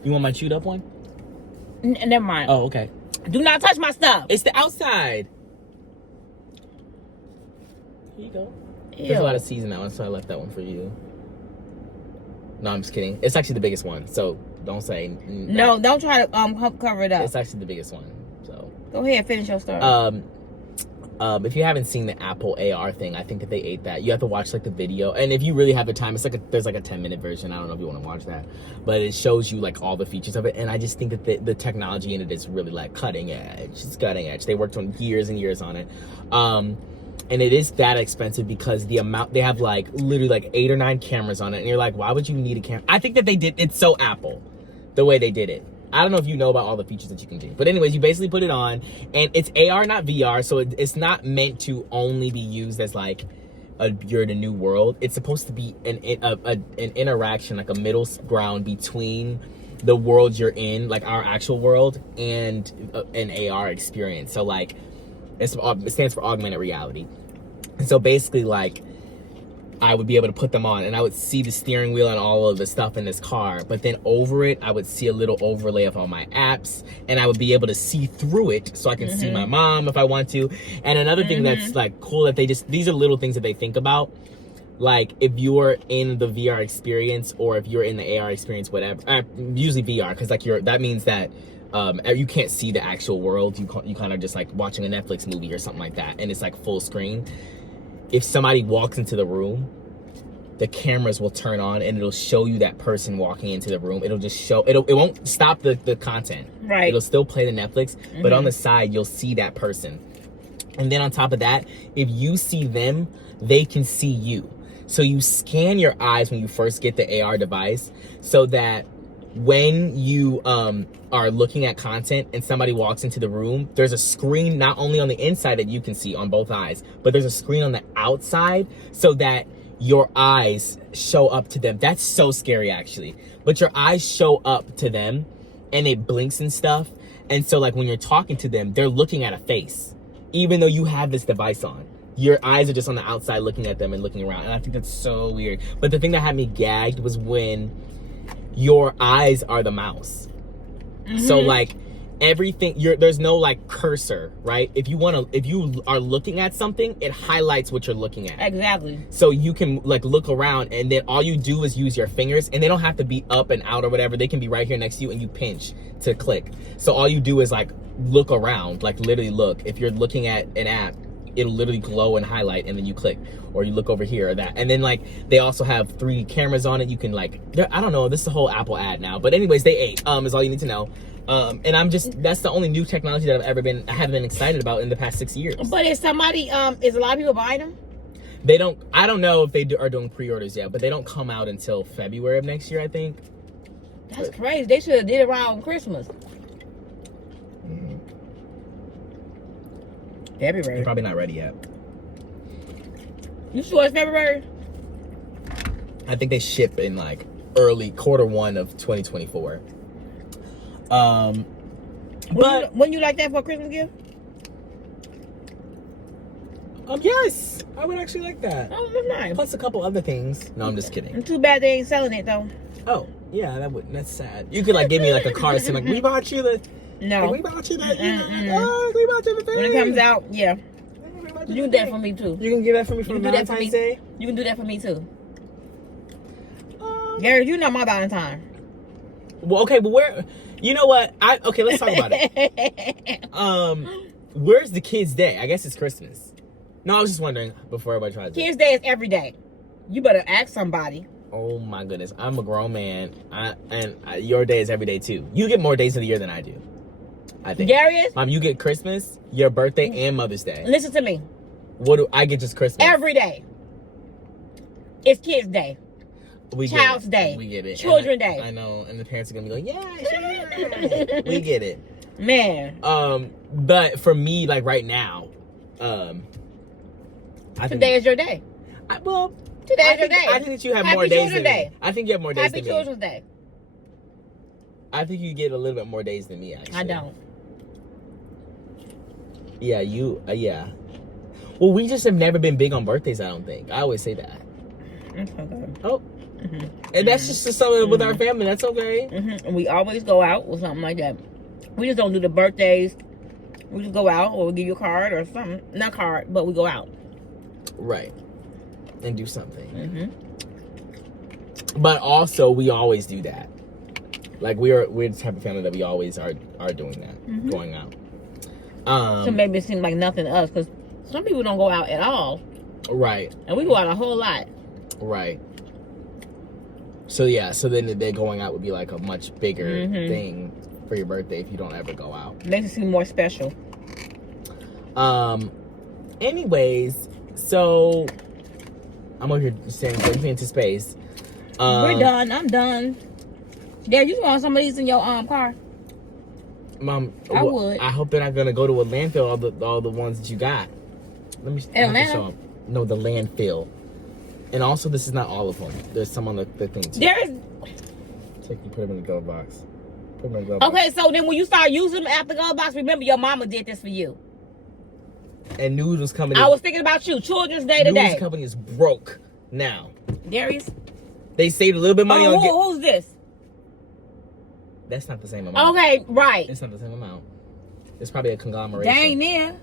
You want my chewed up one? Never mind. Oh, okay. Do not touch my stuff. It's the outside. Here you go. Ew. There's a lot of seeds in that one, so I left that one for you. No, I'm just kidding. It's actually the biggest one, so don't say. No, don't try to cover it up. It's actually the biggest one. So go ahead, finish your story. If you haven't seen the Apple AR thing, I think that they ate that. You have to watch like the video, and if you really have the time, it's like there's like a 10-minute version. I don't know if you want to watch that, but it shows you like all the features of it. And I just think that the technology in it is really like cutting edge. It's cutting edge. They worked on years and years on it. And it is that expensive because the amount, they have like literally like 8 or 9 cameras on it. And you're like, why would you need a camera? I think that they did, it's so Apple, the way they did it. I don't know if you know about all the features that you can do. But anyways, you basically put it on and it's AR, not VR. So it's not meant to only be used as like you're in a new world. It's supposed to be an interaction, like a middle ground between the world you're in, like our actual world, and an AR experience. So like, it stands for augmented reality. And so basically like I would be able to put them on and I would see the steering wheel and all of the stuff in this car, but then over it I would see a little overlay of all my apps and I would be able to see through it so I can see my mom if I want to. And another thing that's like cool that these are little things that they think about, like if you're in the VR experience or if you're in the AR experience, whatever, usually VR, because like that means that you can't see the actual world. You kind of just like watching a Netflix movie or something like that, and it's like full screen. If somebody walks into the room, the cameras will turn on and it'll show you that person walking into the room. It'll just show, it won't stop the content. Right. It'll still play the Netflix, but on the side, you'll see that person. And then on top of that, if you see them, they can see you. So you scan your eyes when you first get the AR device so that when you are looking at content and somebody walks into the room, there's a screen not only on the inside that you can see on both eyes, but there's a screen on the outside so that your eyes show up to them. That's so scary actually. But your eyes show up to them and it blinks and stuff. And so like when you're talking to them, they're looking at a face, even though you have this device on. Your eyes are just on the outside looking at them and looking around. And I think that's so weird. But the thing that had me gagged was when your eyes are the mouse. So like everything, there's no like cursor, right? If you are looking at something, it highlights what you're looking at. Exactly. So you can like look around and then all you do is use your fingers, and they don't have to be up and out or whatever. They can be right here next to you and you pinch to click. So all you do is like look around, like literally look. If you're looking at an app, it'll literally glow and highlight and then you click, or you look over here or that. And then like they also have 3 cameras on it. You can like, I don't know, this is a whole Apple ad now, but anyways, they ate is all you need to know. And that's the only new technology that I haven't been excited about in the past 6 years. But is a lot of people buying them? I don't know if they are doing pre-orders yet, but they don't come out until February of next year, I think. That's crazy. They should have did it around Christmas. February. They're probably not ready yet. You sure it's February? I think they ship in like early Q1 of 2024. But when you like that for a Christmas gift? Yes, I would actually like that. Oh, that's nice. Plus a couple other things. No, I'm just kidding. Too bad they ain't selling it though. Oh, yeah, that's sad. You could like give me like a card saying like, we bought you the. No. Like, we bought you that. Oh, we bought you the thing. When it comes out, yeah. You can do that for me too. You can give that for me for Valentine's Day? You can do that for me too. Gary, you know my Valentine. Well, okay, but where? You know what? Okay, let's talk about it. Where's the kids' day? I guess it's Christmas. No, I was just wondering before everybody tries it. Kids' day is every day. You better ask somebody. Oh my goodness, I'm a grown man, and your day is every day too. You get more days of the year than I do, I think. Darius? Mom, you get Christmas, your birthday, and Mother's Day. Listen to me. What do I get? Just Christmas every day. It's Kids' Day. Child's Day. We get it. Children's Day. I know, and the parents are gonna be going, yeah, sure. We get it. Man. But for me, like right now, today is your day. Today is your day. I think that you have Happy more days Children's than Day. me. I think you have more days Happy than me. Children's Day. I think you get a little bit more days than me, actually. I don't. Yeah, yeah. Well, we just have never been big on birthdays, I don't think. I always say that. Okay. Oh. And that's just something with our family. That's okay. And we always go out or something like that. We just don't do the birthdays We just go out, or we give you a card or something. Not card, but we go out. Right. And do something. Mm-hmm. But also, we always do that. Like, we're the type of family that we always are doing that. Mm-hmm. Going out. So maybe it seems like nothing to us, because some people don't go out at all. Right. And we go out a whole lot. Right. So, yeah. So then going out would be like a much bigger thing for your birthday if you don't ever go out. Makes it seem more special. Anyways, so I'm over here saying breaking into space. We're done. I'm done. Yeah, you want some of these in your car? Mom, I would. I hope they're not gonna go to a landfill. All the ones that you got. Let me Atlanta? show them. No, the landfill. And also, this is not all of them. There's some on the thing too. There is. Take and put them in the glove box. Put them in the glove box. Okay, so then when you start using them after glove box, remember your mama did this for you. And Noodles Company. I was thinking about you. Children's Day today. Noodles Company is broke now. Darius. They saved a little bit of money on. Who's this? That's not the same amount. Okay, right. It's not the same amount. It's probably a conglomeration. Dang near.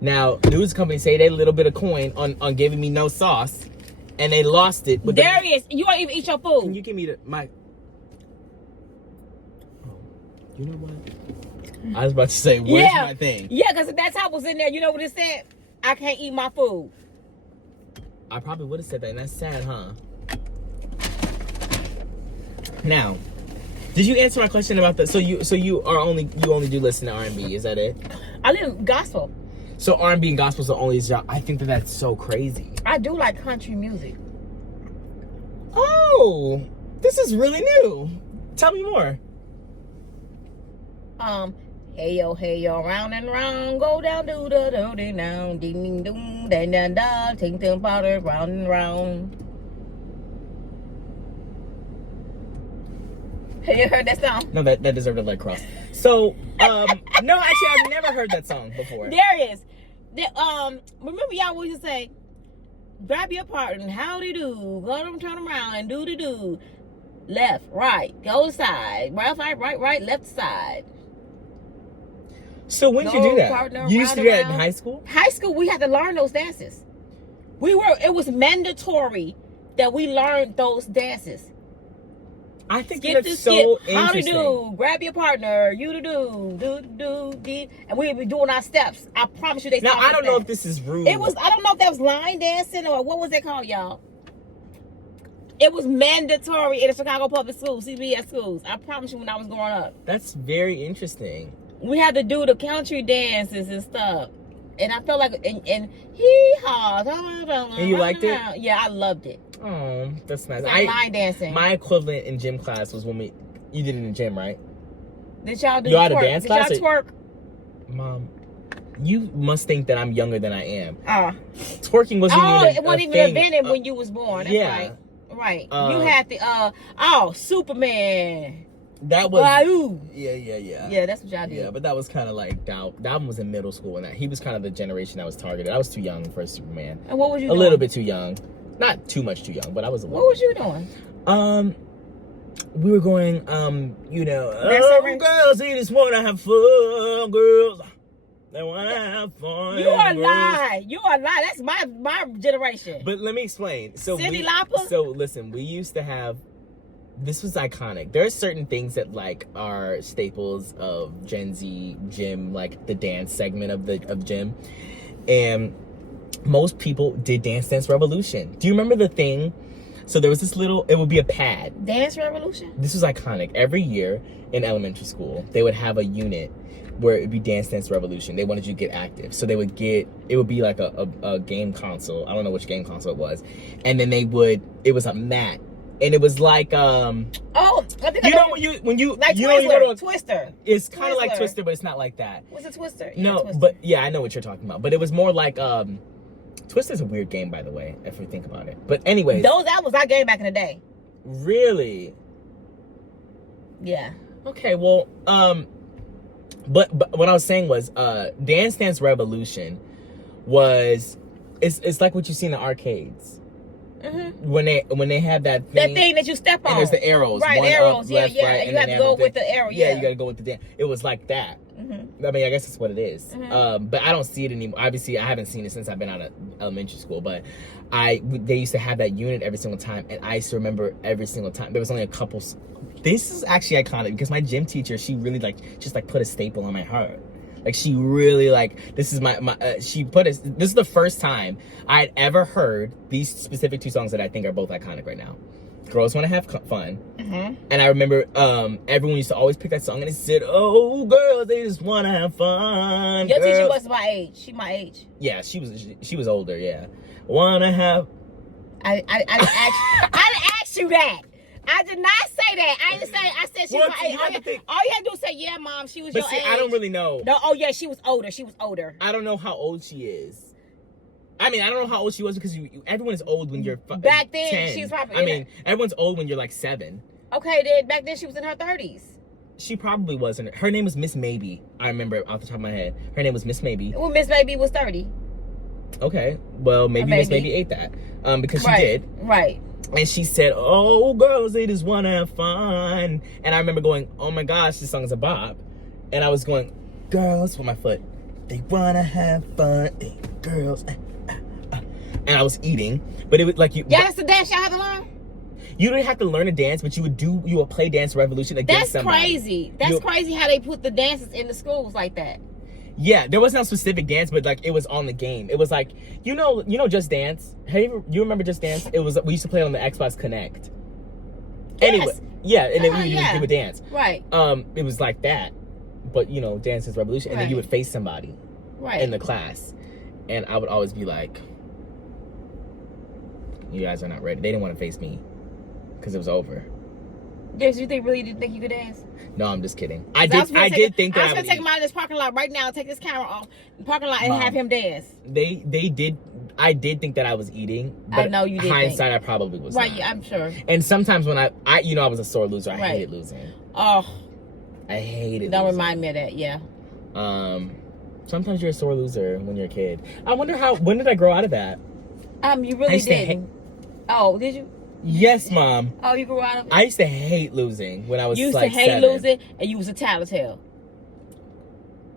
Now, Noodles Company say they a little bit of coin on giving me no sauce, and they lost it. But Darius, you won't even eat your food. Can you give me my? Oh, you know what? I was about to say, where's my thing? Yeah, because if that top was in there, you know what it said? I can't eat my food. I probably would have said that, and that's sad, huh? Now, did you answer my question about the? So you only do listen to R&B? Is that it? I live gospel. So R&B and gospel's the only genre. I think that's so crazy. I do like country music. Oh, this is really new. Tell me more. Hey yo, round and round, go down, do da do ding down, ding ding doom, da da da, ting ting powder, round and round. Have you heard that song? No, that deserved a leg cross. So, no, actually, I've never heard that song before. There is. Remember y'all would just say, grab your partner, howdy do, go them turn around and do the do, left, right, go side, right, left side. So when did you do that? You used to do that in high school? High school, we had to learn those dances. It was mandatory that we learned those dances. I think Skip that's so interesting. How to do, grab your partner, you to do, and we would be doing our steps. I promise you they Now, I don't know if this is rude. I don't know if that was line dancing or what was it called, y'all? It was mandatory in the Chicago public schools, CBS schools. I promise you when I was growing up. That's very interesting. We had to do the country dances and stuff. And I felt like, and hee-haw. And you liked it? Yeah, I loved it. Oh, that's nice. Like line dancing. My equivalent in gym class was when you did it in the gym, right? Did y'all do you had a dance class? Did y'all twerk? Mom, you must think that I'm younger than I am. Twerking wasn't it wasn't even invented when you was born. That's right. Right. You had the, Superman. That was Wahoo. Yeah. Yeah, that's what y'all did. Yeah, but that was kind of like that one was in middle school, and he was kind of the generation that was targeted. I was too young for Superman. And what was you doing? A little bit too young, not too much too young, but I was a little. What was you doing? We were going, girls, they just wanna have fun, girls. They wanna have fun. You are lying. That's my generation. But let me explain. So Cyndi Lauper? So listen, we used to have. This was iconic. There are certain things that like are staples of Gen Z gym, like the dance segment of gym, and most people did Dance Revolution. Do you remember the thing? So there was this it would be a pad. Dance Revolution? This was iconic. Every year in elementary school, they would have a unit where it would be Dance Revolution. They wanted you to get active. So it would be like a game console. I don't know which game console it was. And then it was a mat. And it was like I think when you like you Twister, know you go to Twister. It's kind of like Twister, but it's not like that. What's a Twister? No, Twister. but yeah, I know what you're talking about. But it was more like Twister's a weird game, by the way, if we think about it. But anyways, that was our game back in the day. Really? Yeah. Okay, well, but what I was saying was, Dance Revolution it's like what you see in the arcades. when they have that thing. That thing that you step on. And there's the arrows. Right, one arrows. Up, Yeah, left, yeah. right, And and you have then to they go the with thing. the arrow. Yeah, Yeah, you gotta go with the dance. It was like that. I mean, I guess that's what it is. But I don't see it anymore. Obviously, I haven't seen it since I've been out of elementary school. But they used to have that unit every single time, and I used to remember every single time. There was only a couple. This is actually iconic because my gym teacher, she really just put a staple on my heart. Like she really this is she put this is the first time I'd ever heard these specific two songs that I think are both iconic right now. Girls Want to Have Fun. And I remember everyone used to always pick that song and it said, oh, girls, they just want to have fun. Your teacher girls. was my age. She my age. Yeah, she was older, yeah. Want to have... I asked you that. I did not say that. I didn't say. I said she was my age. All you had to do is say, yeah, Mom, she was your age. I don't really know. No, oh yeah, she was older. She was older. I don't know how old she is. I mean, I don't know how old she was because everyone is old when you're back then. 10. She was probably. I mean, everyone's old when you're like 7. Okay, then back then she was in her 30s. She probably wasn't. Her name was Miss Maybe. I remember off the top of my head. Her name was Miss Maybe. Well, Miss Maybe was 30. Okay, well maybe Miss Maybe ate that because she did. Right. And she said, "Oh, girls, they just want to have fun." And I remember going, "Oh my gosh, this song is a bop." And I was going, "Girls," with my foot. They wanna have fun, girls. And I was eating, but it was like you. Yeah, that's the dance y'all have to learn. You didn't have to learn a dance, but you would play Dance Revolution against somebody. That's crazy. That's crazy how they put the dances in the schools like that. Yeah, there was no specific dance, but like it was on the game. It was like you know Just Dance. Hey, you remember Just Dance? It was we used to play it on the Xbox Connect. Yes. Anyway, yeah, and then we would dance. Right. It was like that, but Dance is Revolution, and then you would face somebody. Right. In the class, and I would always be like, "You guys are not ready." They didn't want to face me because it was over. Yes, you really didn't think you could dance? No, I'm just kidding. I did think that I was gonna take him out of this parking lot right now, take this camera off the parking lot, and have him dance. They did. I did think that I was eating. But I know you did. Hindsight, I probably was. Right, not. Yeah, I'm sure. And sometimes when I was a sore loser. I hated losing. Oh, I hated. Don't losing. remind me of that. Yeah. Sometimes you're a sore loser when you're a kid. I wonder when did I grow out of that? You really didn't. Oh, did you? Yes, Mom. Oh, you grew out of it? I used to hate losing when I was You used like to hate 7. losing, and you was a tattletale.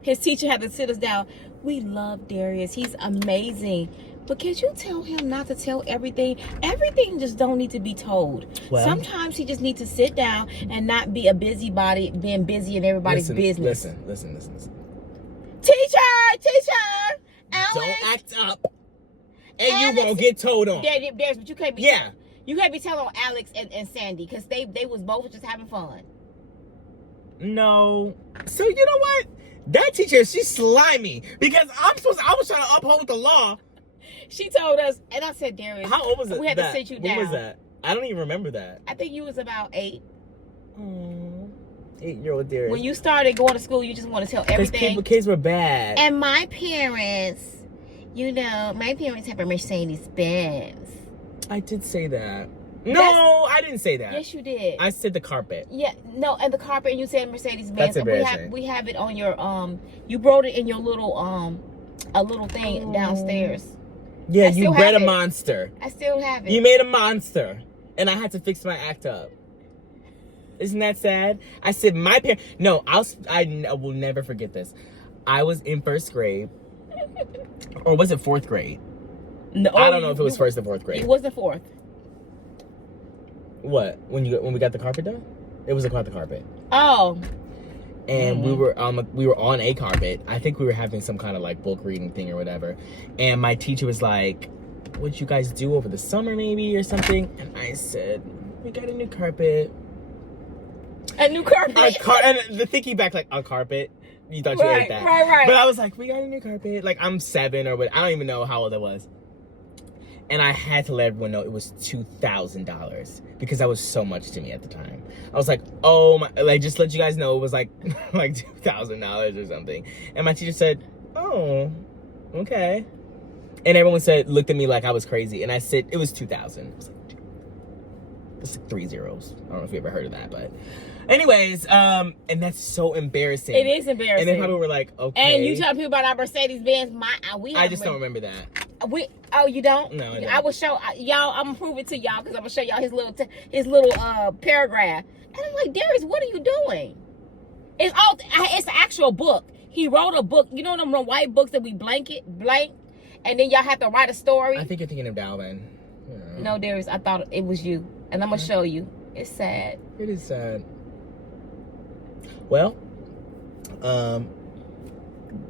His teacher had to sit us down. We love Darius. He's amazing. But can't you tell him not to tell everything? Everything just don't need to be told. Well, sometimes he just needs to sit down and not be a busybody, being busy in everybody's business. Listen. Teacher! Alex! Don't act up. And Alex, you won't get told on. There's, but you can't be. Yeah. You can't be telling on Alex and Sandy because they was both just having fun. No. So you know what? That teacher, she's slimy because I was trying to uphold the law. She told us, and I said, Darius, how old was it? We had to sit you down. When was that? I don't even remember that. I think you was about 8. 8-year-old Darius. When you started going to school, you just want to tell everything. Kids were bad. And my parents, have a Mercedes Benz. I did say that. No, I didn't say that. Yes, you did. I said the carpet. Yeah, no, and the carpet, and you said Mercedes Benz. That's embarrassing. We have it on your you wrote it in your little a little thing downstairs. Yeah, you bred a monster. I still have it. You made a monster, and I had to fix my act up. Isn't that sad? I said my parents. No, I will never forget this. I was in 1st grade, or was it 4th grade? No, I don't know if it was 1st or 4th grade. It was the 4th. What? When we got the carpet done? It was about the carpet. Oh. And we were on a carpet. I think we were having some kind of like book reading thing or whatever. And my teacher was like, "What'd you guys do over the summer, maybe or something?" And I said, "We got a new carpet." A new carpet. And the thinking back, like, a carpet. You thought you ate that. Right. But I was like, we got a new carpet. Like, I'm 7 or what. I don't even know how old I was. And I had to let everyone know it was $2,000 because that was so much to me at the time. I was like, oh my, like, just let you guys know it was like $2,000 or something. And my teacher said, oh, okay. And everyone looked at me like I was crazy. And I said, it was 2,000. It was like 3 zeros. I don't know if you ever heard of that, but anyways, and that's so embarrassing. It is embarrassing. And then people were like, okay. And you tell people about our Mercedes Benz. I just don't remember that. Oh, you don't? No, I don't. I will show y'all. I'm gonna prove it to y'all because I'm gonna show y'all his little paragraph. And I'm like, Darius, what are you doing? It's an actual book. He wrote a book. You know them white books that we blank, and then y'all have to write a story. I think you're thinking of Dalvin. No, Darius, I thought it was you, and I'm gonna show you. It's sad. It is sad. Well,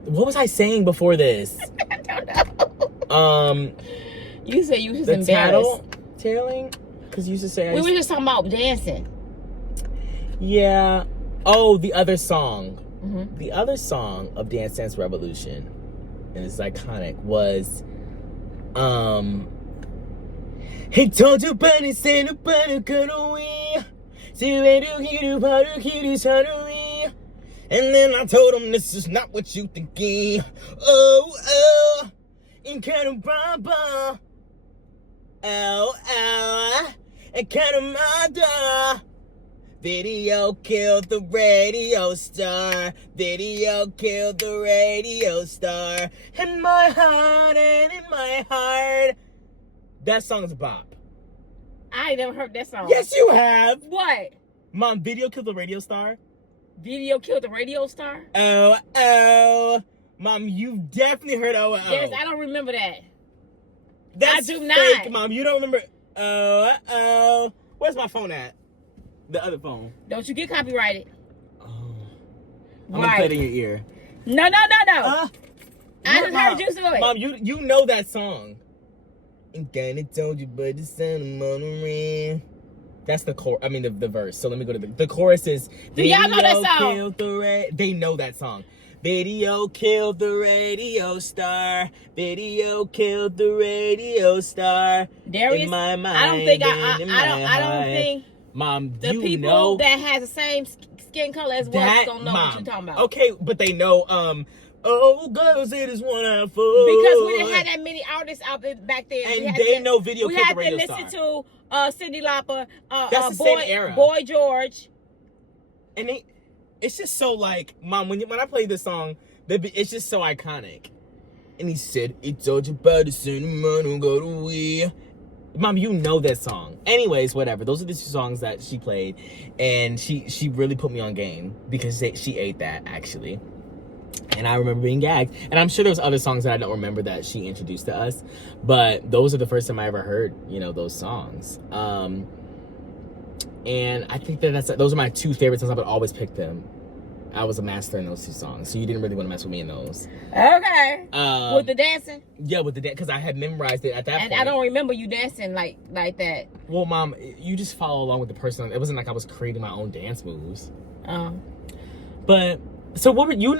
what was I saying before this? I don't know. You said you was just embarrassed. Tailing? Because you used to say we were just talking about dancing. Yeah. Oh, the other song. Mm-hmm. The other song of Dance Dance Revolution, and it's iconic, was He told you but it's in a better cut away. See where you do part of his away. And then I told him this is not what you thinking. Oh, in kind of baba. Oh, and kind of mother. Video killed the radio star. Video killed the radio star. In my heart and in my heart. That song is a bop. I ain't never heard that song. Yes, you have. What? Mom, Video killed the radio star. Video killed the radio star? Oh. Mom, you've definitely heard oh. Yes, I don't remember that. That's I do fake, not. Mom. You don't remember. Oh. Where's my phone at? The other phone. Don't you get copyrighted. Oh. I'm gonna play it in your ear. No. I just Mom, heard you do it. Mom, you know that song. And kinda told you, but the sun on the ring. That's the chorus. I mean the verse. So let me go to the chorus is. Do y'all know that song? Killed they know that song. Video killed the radio star. Video killed the radio star. Darius, in my mind, I don't think I don't think Mom, the you people know that has the same skin color as us don't know what you're talking about. Okay, but they know oh girls, it is one I for. Because we didn't have that many artists out there back then. And they know Video killed the radio star. We had to listen to Cyndi Lauper, That's the same era. Boy George. And it's just so like, Mom, when I play this song, it's just so iconic. And he said, "It's all about the cinnamon go to we." Mom, you know that song. Anyways, whatever. Those are the two songs that she played, and she really put me on game because she ate that actually. And I remember being gagged. And I'm sure there was other songs that I don't remember that she introduced to us, but those are the first time I ever heard, those songs. And I think those are my two favorite songs. I would always pick them. I was a master in those two songs, so you didn't really want to mess with me in those. Okay. With the dancing? Yeah, with the dance, because I had memorized it at that point. And I don't remember you dancing like that. Well, Mom, you just follow along with the person. It wasn't like I was creating my own dance moves. Oh. But so what were you?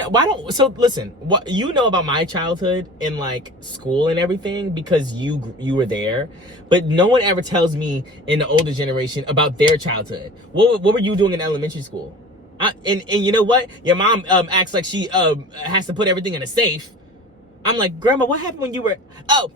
Listen. What you know about my childhood in like school and everything because you were there, but no one ever tells me in the older generation about their childhood. What were you doing in elementary school? And you know what? Your mom acts like she has to put everything in a safe. I'm like, Grandma, what happened when you were? Why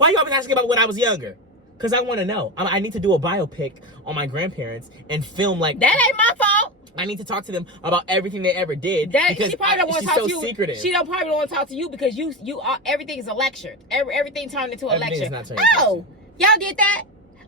are you always asking about when I was younger? Because I want to know. I need to do a biopic on my grandparents and film like that. Ain't my fault. I need to talk to them about everything they ever did. She probably don't want to talk to you. Secretive. She probably don't want to talk to you because you are everything is a lecture. Everything turned into a lecture. Y'all did that?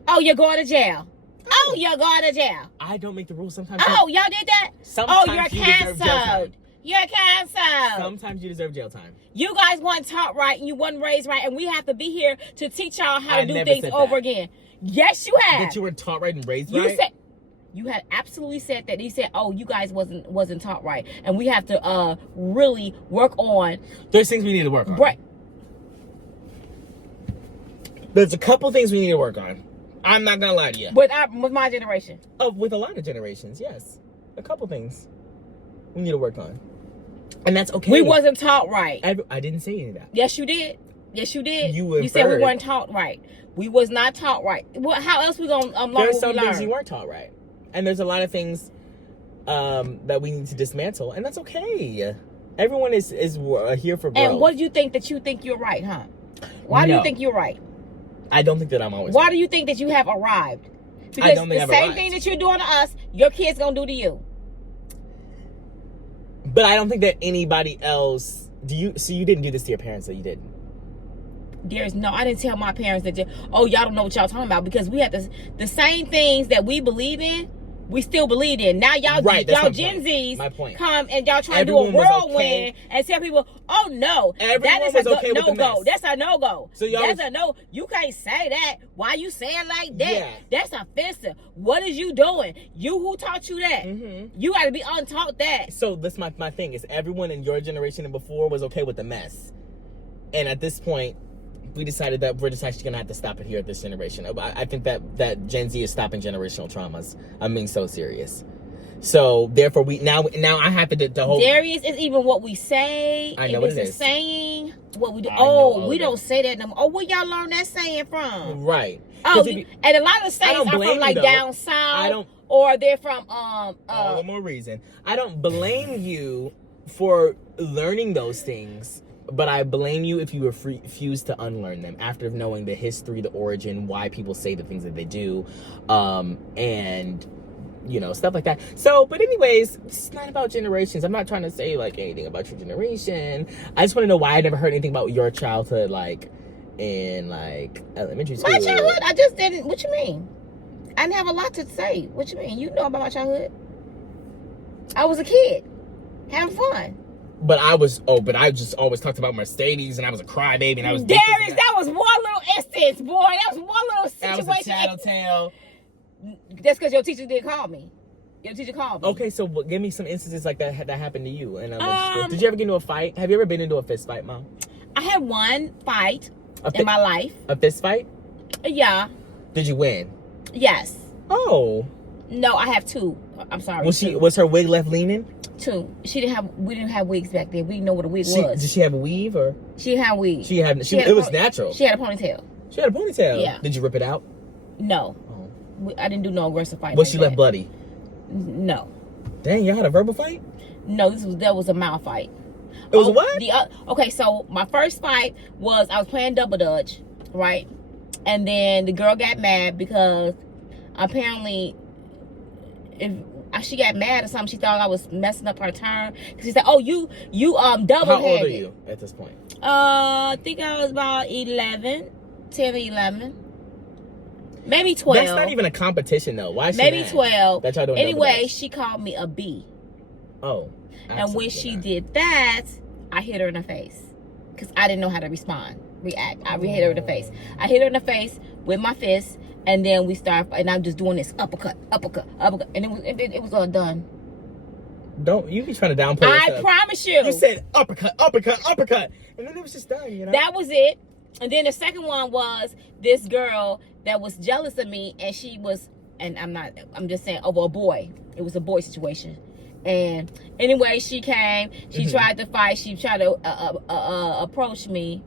Oh, you're going to jail. Oh, you're going to jail. I don't make the rules sometimes. Oh, y'all did that? Sometimes you're canceled. You're canceled. Sometimes you deserve jail time. You guys weren't taught right and you wasn't raised right, and we have to be here to teach y'all how to do things over again. Yes, you have. That you were taught right and raised right? You had absolutely said that. He said, "Oh, you guys wasn't taught right, and we have to really work on." There's things we need to work on. Right. There's a couple things we need to work on. I'm not gonna lie to you. With my generation. With a lot of generations, yes. A couple things we need to work on, and that's okay. We wasn't taught right. I didn't say any of that. Yes, you did. Yes, you did. You said we weren't taught right. We was not taught right. How else we gonna learn? There's some things you weren't taught right. And there's a lot of things that we need to dismantle, and that's okay. Everyone is here for growth. And what do you think that you think you're right, huh? Why do you think you're right? I don't think that I'm always Why right. do you think that you have arrived? Because I don't think the I've same arrived. thing that you're doing to us, your kids gonna do to you. But I don't think that anybody else. So you didn't do this to your parents, so you didn't. There's no, I didn't tell my parents that, oh, y'all don't know what y'all talking about, because we have the same things that we believe in, we still believe in. Now y'all Gen Zs come and y'all trying to do a whirlwind and tell people, oh no, that is a no-go. That's a no-go. So that's a no. You can't say that. Why you saying like that? Yeah. That's offensive. What is you doing? You who taught you that? You got to be untaught that. So that's my thing is everyone in your generation and before was okay with the mess. And at this point, we decided that we're just actually gonna have to stop it here at this generation. I think that Gen Z is stopping generational traumas. I'm being so serious. So therefore, we now I have to the whole. Darius is even what we say. I know what it is. Saying what we do. We don't say that no more. Oh, where y'all learn that saying from? Right. Oh, and a lot of the sayings are from like down south, or they're from all the more reason. I don't blame you for learning those things. But I blame you if you refuse to unlearn them after knowing the history, the origin, why people say the things that they do, and, you know, stuff like that. So, but anyways, it's not about generations. I'm not trying to say, like, anything about your generation. I just want to know why I never heard anything about your childhood, like, in, like, elementary school. My childhood? I just didn't. What you mean? I didn't have a lot to say. What you mean? You know about my childhood? I was a kid. Having fun. But I just always talked about Mercedes, and I was a crybaby, and I was Darius, that was one little instance, boy. That was one little situation. I was a tattletale. That's because your teacher didn't call me. Your teacher called me. Okay, so give me some instances like that happened to you. And did you ever get into a fight? Have you ever been into a fist fight, Mom? I had one fight in my life. A fist fight? Yeah. Did you win? Yes. Oh. No, I have two. I'm sorry. Was her wig left leaning? Two. We didn't have wigs back then. We didn't know what a wig was. Did she have a weave or? She didn't have a wig. It was natural. She had a ponytail. She had a ponytail? Yeah. Did you rip it out? No. Oh. I didn't do no aggressive fight. Was she left bloody? No. Dang, y'all had a verbal fight? No, that was a mouth fight. It was a what? Okay, so my first fight was I was playing double dutch, right? And then the girl got mad because apparently she got mad or something. She thought I was messing up her turn. She said, "Oh, you double-handed." How old are you at this point? I think I was about 10 or 11. Maybe 12. That's not even a competition though. Why is she maybe mad? 12. That's how doing anyway, she called me a B. Oh. And when she did that, I hit her in the face. Because I didn't know how to react. I hit her in the face. I hit her in the face with my fist. And then we start, and I'm just doing this uppercut, and it was all done. Don't you be trying to downplay yourself. I promise you. You said uppercut, and then it was just done. You know. That was it. And then the second one was this girl that was jealous of me, and she was, and I'm just saying over a boy. It was a boy situation. And anyway, she came. She tried to fight. She tried to approach me.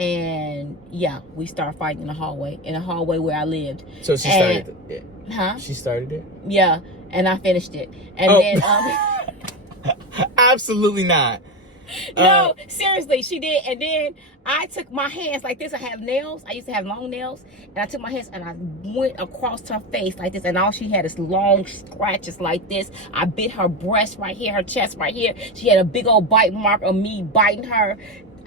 And yeah, we started fighting in the hallway where I lived. So she started it. Huh? She started it? Yeah, and I finished it. And then absolutely not. No, seriously, she did. And then I took my hands like this. I have nails. I used to have long nails. And I took my hands and I went across her face like this. And all she had is long scratches like this. I bit her breast right here, her chest right here. She had a big old bite mark of me biting her.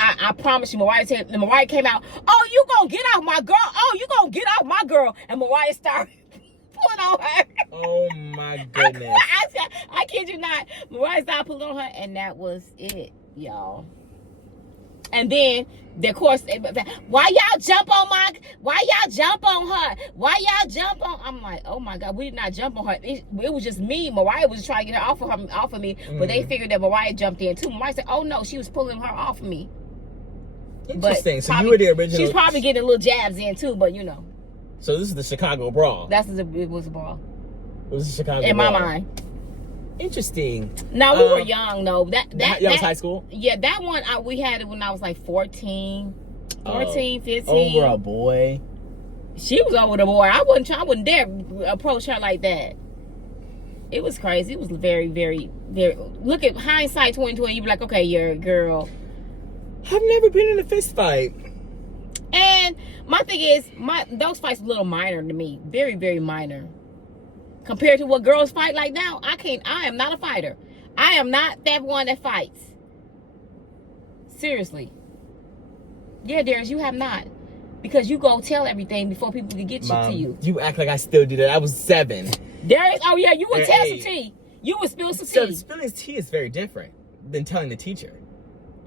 I promise you, Mariah came out, "Oh, you gonna get off my girl. Oh, you gonna get off my girl." And Mariah started pulling on her. Oh my goodness. I kid you not. Mariah started pulling on her, and that was it, y'all. And then, of course, why y'all jump on her? Why y'all jump on? I'm like, oh my God, we did not jump on her. It was just me. Mariah was trying to get her off of me, but they figured that Mariah jumped in too. Mariah said, "Oh no, she was pulling her off of me." Interesting. But so you were the original. She's probably getting little jabs in too, but you know. So this is the Chicago brawl. It was a brawl. It was a Chicago in brawl. my mind. Interesting. Now we were young though. That was high school? Yeah, that one we had it when I was like 14, 15. Over a boy. She was over the boy. I wouldn't dare approach her like that. It was crazy. It was very, very, very. Look at hindsight 2020. You be like, okay, you're a girl. I've never been in a fist fight. And my thing is, those fights were a little minor to me. Very, very minor. Compared to what girls fight like now, I am not a fighter. I am not that one that fights. Seriously. Yeah, Darius, you have not. Because you go tell everything before people can get Mom, to you. you act like I still do that. I was 7. Darius, oh yeah, you would Or tell 8. some tea. You would spill some So tea. spilling tea is very different than telling the teacher.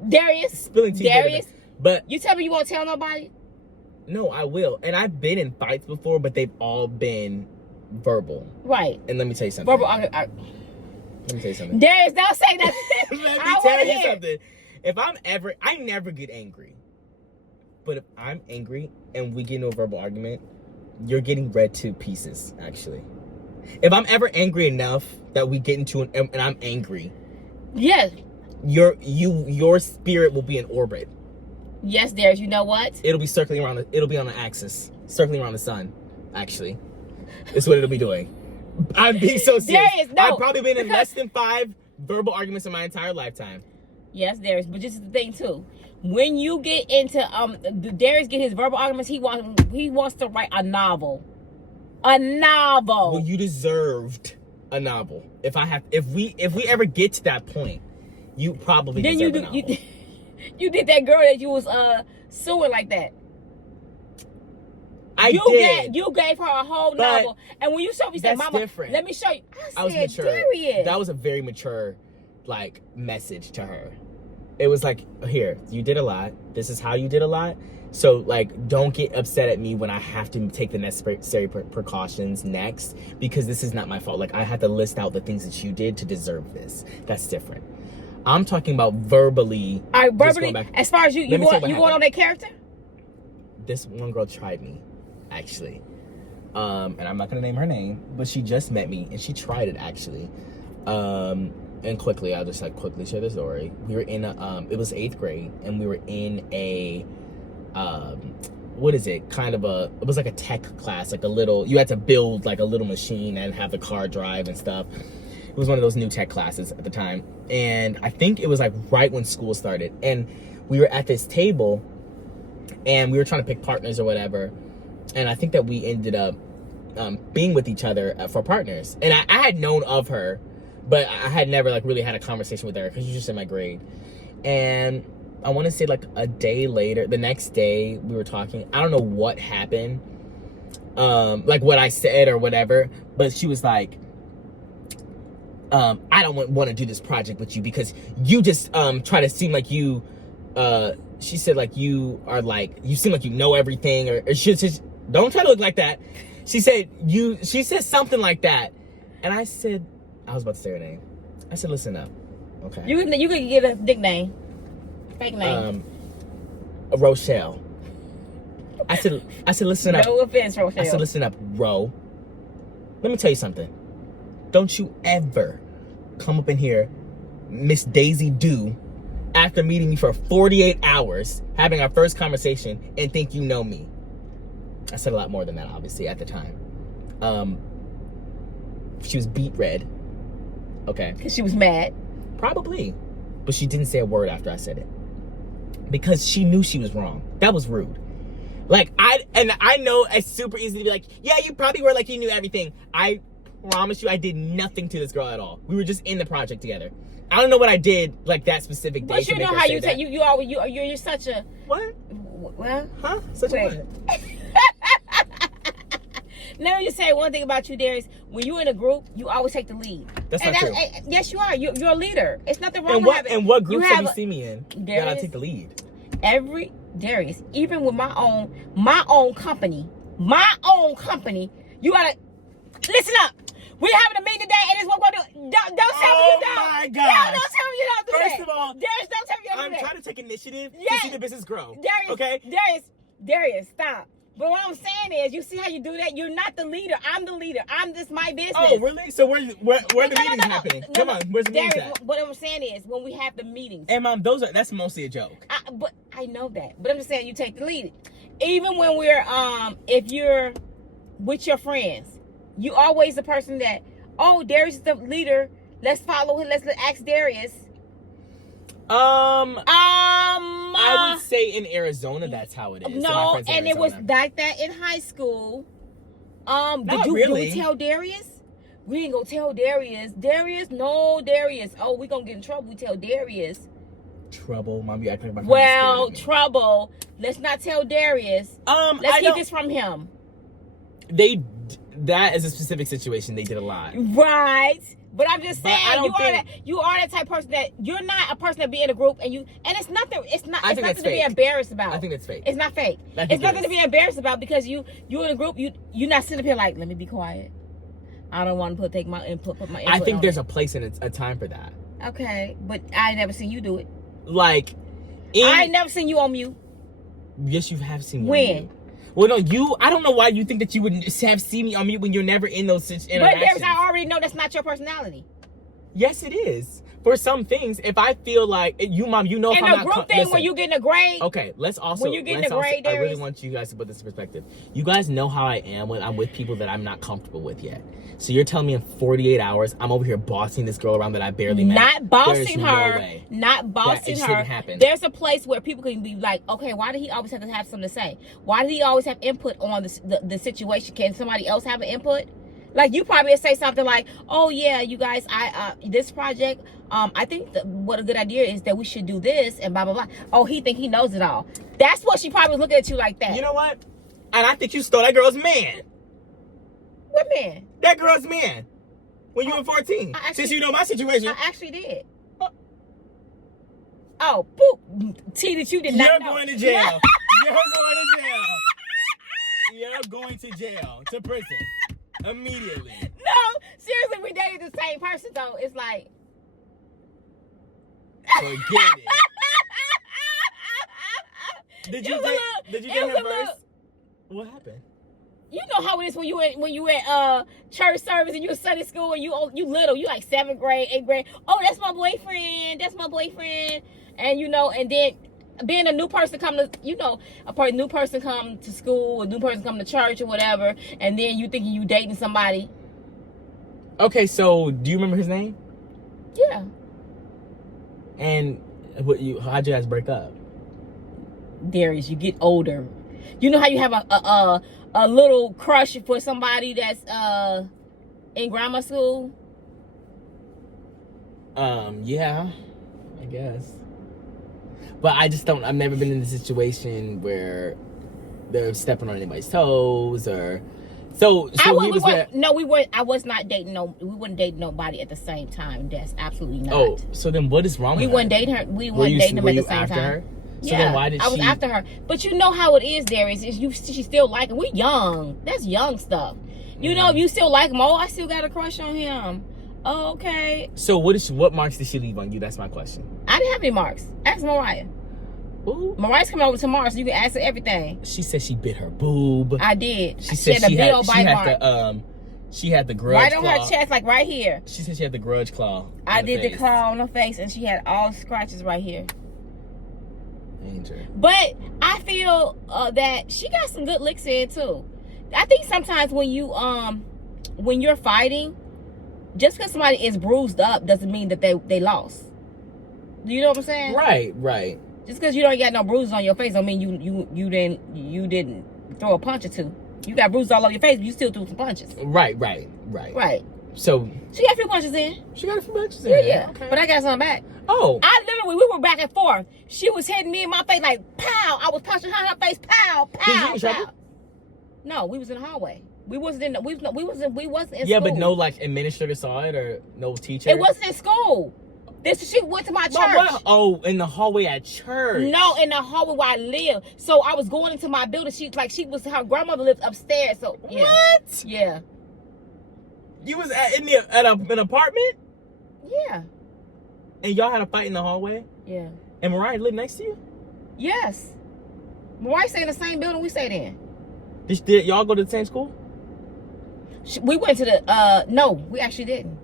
Darius, Spilling tea is very Darius, different. But you tell me you won't tell nobody? no, I will. And I've been in fights before, but they've all been verbal. Right. And let me tell you something. Verbal. Let me tell you something. Darius, don't say nothing. Let I me tell wanna you hear. something. If I never get angry. But if I'm angry and we get into a verbal argument, you're getting read to pieces, actually. If I'm ever angry enough that we get into and I'm angry, Yes. your spirit will be in orbit. Yes, Darius, you know what? It'll be circling around. It'll be on an axis, circling around the sun. Actually, is what it'll be doing. I'm being so serious. Darius, no, I've probably been in because- less than 5 verbal arguments in my entire lifetime. Yes, Darius, but this is the thing too. When you get into Darius get his verbal arguments, he wants to write a novel. A novel. Well, you deserved a novel. If we ever get to that point, you probably then deserve a novel. you did that girl that you was suing like that. I did. You gave her a whole But novel, and when you showed me, you said, that's "Mama, different. let me show you." I was said, mature. Darius. That was a very mature, like, message to her. It was like, here, you did a lot. This is how you did a lot. So, like, don't get upset at me when I have to take the necessary precautions next, because this is not my fault. Like, I have to list out the things that you did to deserve this. That's different. I'm talking about verbally. All right, just verbally. going back. As far as you Let me tell you what going on happened. that character. This one girl tried me, actually. And I'm not gonna name her name, but she just met me and she tried it, actually. And quickly, I'll just like quickly share the story. We were in a it was 8th grade, and we were in a what is it? Kind of it was like a tech class, like a little, you had to build like a little machine and have the car drive and stuff. It was one of those new tech classes at the time. And I think it was like right when school started. And we were at this table and we were trying to pick partners or whatever. And I think that we ended up being with each other for partners. And I had known of her, but I had never like really had a conversation with her because she was just in my grade. And I want to say like a day later, the next day we were talking. I don't know what happened, like what I said or whatever, but she was like, I don't want to do this project with you because you just try to seem like you, she said like you are like, you seem like you know everything, or she don't try to look like that. She said something like that. And I said, I was about to say her name. I said, listen up, okay? You could get a nickname, fake name. Rochelle. I said, listen up. No offense, Rochelle. I said, listen up, Ro. Let me tell you something. Don't you ever come up in here, Miss Daisy Do, after meeting me for 48 hours, having our first conversation, and think you know me. I said a lot more than that, obviously, at the time. She was beet red. Okay. Because she was mad. Probably. But she didn't say a word after I said it. Because she knew she was wrong. That was rude. Like, I know it's super easy to be like, yeah, you probably were like you knew everything. I promise you I did nothing to this girl at all. We were just in the project together. I don't know what I did like that specific day. But you know how you take you're such a what? Well, huh? Such wait. a what? Let me just say one thing about you, Darius. When you're in a group, you always take the lead. That's not true. Yes, you are. You're a leader. It's nothing wrong And with having. And what groups have you a- seen me in? Darius, That I take the lead. Darius, even with my own company, you gotta listen up. We're having a meeting today, and it's what we're gonna do. Don't tell me you don't. Oh my No, gosh. don't tell me you don't do that. First of all, Darius, don't tell me you don't I'm do that. trying to take initiative Yes. to see the business grow. Darius, okay? Darius, stop. But what I'm saying is, you see how you do that? You're not the leader. I'm the leader. This my business. Oh, really? So where the meetings No. happening? No, Come on, where's the meetings Darius, at? what I'm saying is, when we have the meetings. And Mom, that's mostly a joke. But I know that. But I'm just saying, you take the lead. Even when we're if you're with your friends, you always the person that, oh, Darius is the leader. Let's follow him. Let's ask Darius. I would say in Arizona that's how it is. No, and it was like that in high school. Not do really. we tell Darius? We ain't gonna tell Darius. Darius, no, Darius. Oh, we gonna get in trouble. We tell Darius. Trouble. Mom, you acting like my Well, trouble. Let's not tell Darius. Let's keep this from him. That is a specific situation. They did a lot. Right. But I'm just saying, you are that type of person that you're not a person that be in a group and it's nothing. It's nothing to be embarrassed about. I think that's fake. It's not fake. It's nothing to be embarrassed about because you in a group. You're not sitting up here like, let me be quiet. I don't want to put my input. I think there's a place and a time for that. Okay, but I never seen you do it. Like, I ain't never seen you on mute. Yes, you have seen me when? On mute. Well, no, I don't know why you think that you would have seen me on mute when you're never in those interactions. But I already know that's not your personality. Yes, it is. For some things, if I feel like Mom, you know, if I'm not. And a group thing where you getting a grade. Okay, let's also. When you getting a grade, I really want you guys to put this in perspective. You guys know how I am when I'm with people that I'm not comfortable with yet. So you're telling me in 48 hours, I'm over here bossing this girl around that I barely met. Not bossing her. No way. Not bossing her. Shouldn't happen. There's a place where people can be like, okay, why did he always have to have something to say? Why did he always have input on the situation? Can somebody else have an input? Like, you probably say something like, oh yeah, you guys, this project, I think what a good idea is that we should do this and blah blah blah. Oh, he think he knows it all. That's what she probably was looking at you like that. You know what? And I think you stole that girl's man. What man? That girl's man. When you were 14. Since you know my situation. I actually did. Oh, poop. T that you did not know. You're going to jail. You're going to jail. You're going to jail. To prison. Immediately. No, seriously, we dated the same person though. It's like, forget it. Did you date him first? What happened? You know how it is when you at church service and you in Sunday school and you little, you like 7th grade, 8th grade. Oh, that's my boyfriend. That's my boyfriend. And and then being a new person come to, new person come to school, a new person come to church or whatever, and then you thinking you dating somebody. Okay, so do you remember his name? Yeah. And how'd you guys break up? Darius, you get older. You know how you have a little crush for somebody that's in grammar school? Yeah, I guess. But I've never been in a situation where they're stepping on anybody's toes or. So I was not dating we wouldn't date nobody at the same time. That's absolutely not. Oh, so then what is wrong with her? We wouldn't date her. We wouldn't date them at the same time. Her? So yeah, then why did I was after her. But you know how it is, Darius. She still like him. We young. That's young stuff. You know, if you still like him, I still got a crush on him. Oh, okay. So what marks did she leave on you? That's my question. I didn't have any marks. Ask Mariah. Ooh. Mariah's coming over tomorrow, so you can ask her everything. She said she bit her boob. I did. She said she had the grudge right claw. on her chest, like right here. She said she had the grudge claw. I did the claw on her face, and she had all scratches right here. Angel. But I feel that she got some good licks in too. I think sometimes when you're fighting, just because somebody is bruised up doesn't mean that they lost. Do you know what I'm saying? Right. Just because you don't got no bruises on your face don't mean you didn't throw a punch or two. You got bruises all over your face, but you still threw some punches. Right. So she got a few punches in. She got a few punches in. Yeah. Okay. But I got some back. Oh. We were back and forth. She was hitting me in my face like pow. I was punching her in her face, pow, pow. Did you in trouble? No, we was in the hallway. We wasn't in school. Yeah, but no like administrator saw it or no teacher. It wasn't in school. She went to my church. Oh, in the hallway at church. No, in the hallway where I live. So I was going into my building. Her grandmother lived upstairs. So yeah. What? Yeah. You was at an apartment? Yeah. And y'all had a fight in the hallway? Yeah. And Mariah lived next to you? Yes. Mariah stayed in the same building we stayed in. Did y'all go to the same school? We went to the no, we actually didn't.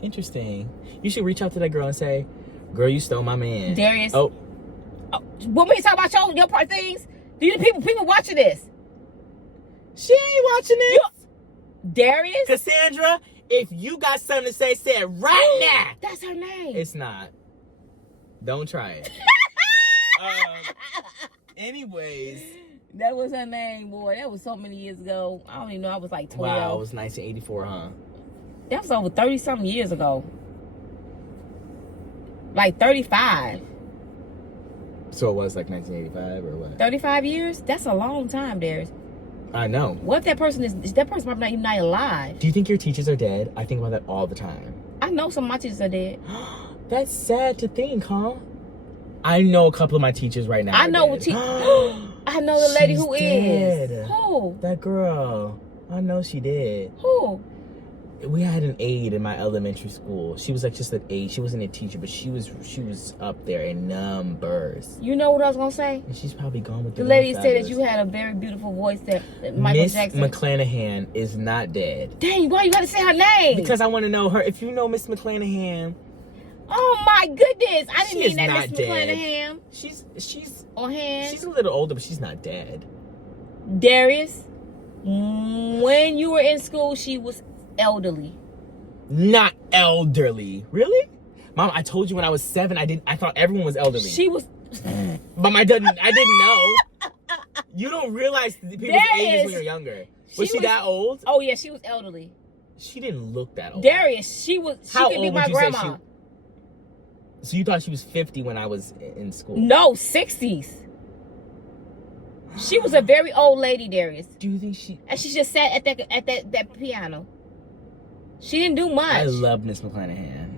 Interesting. You should reach out to that girl and say, "Girl, you stole my man." Darius. Oh. When we talk about your part things, do you people watching this? She ain't watching this. Darius. Cassandra, if you got something to say it right now. That's her name. It's not. Don't try it. Anyways. That was her name, boy. That was so many years ago. I don't even know. I was like 12. Wow, it was 1984, huh? That was over 30-something years ago. Like 35. So it was like 1985 or what? 35 years? That's a long time, Darius. I know. What if that person is that person probably not even not alive? Do you think your teachers are dead? I think about that all the time. I know some of my teachers are dead. That's sad to think, huh? I know a couple of my teachers right now. I know what I know the lady who dead. is. Who? That girl. I know she did. Who? We had an aide in my elementary school. She was like just an aide. She wasn't a teacher, but she was up there in numbers. You know what I was gonna say? And she's probably gone with The lady said that you had a very beautiful voice that Michael Miss Jackson. McClanahan is not dead. Dang, why you gotta say her name? Because I want to know her. If you know Miss McClanahan. Oh my goodness! I didn't She mean is that, not Miss dead. McClanahan. She's On hand. She's a little older, but she's not dead. Darius, when you were in school, she was elderly. Not elderly. Really? Mom, I told you when I was 7, I thought everyone was elderly. She was. But I didn't know. You don't realize people's ages when you're younger. Was she that old? Oh yeah, she was elderly. She didn't look that old. Darius, she was. She How could be old my would you say grandma. So you thought she was 50 when I was in school? No, 60s. She was a very old lady, Darius. Do you think she? And she just sat at that piano. She didn't do much. I love Miss McClanahan.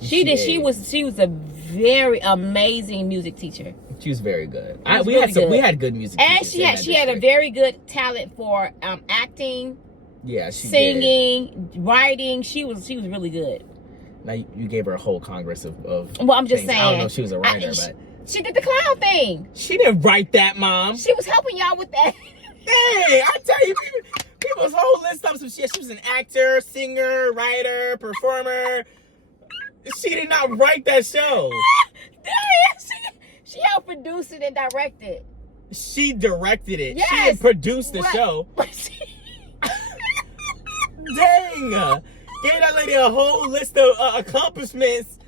She did. She was a very amazing music teacher. She was very good. Was We really had good music. And teachers she had a very good talent for acting, she singing, writing. She was really good. Now you gave her a whole congress of Well, I'm just things. saying. I don't know if she was a writer, but she did the clown thing. she didn't write that, Mom. She was helping y'all with that. Hey, I tell you, people's whole list of some shit. She was an actor, singer, writer, performer. She did not write that show. She helped produce it and direct it. She directed it. Yes. She didn't produce the show. Dang. Gave that lady a whole list of accomplishments.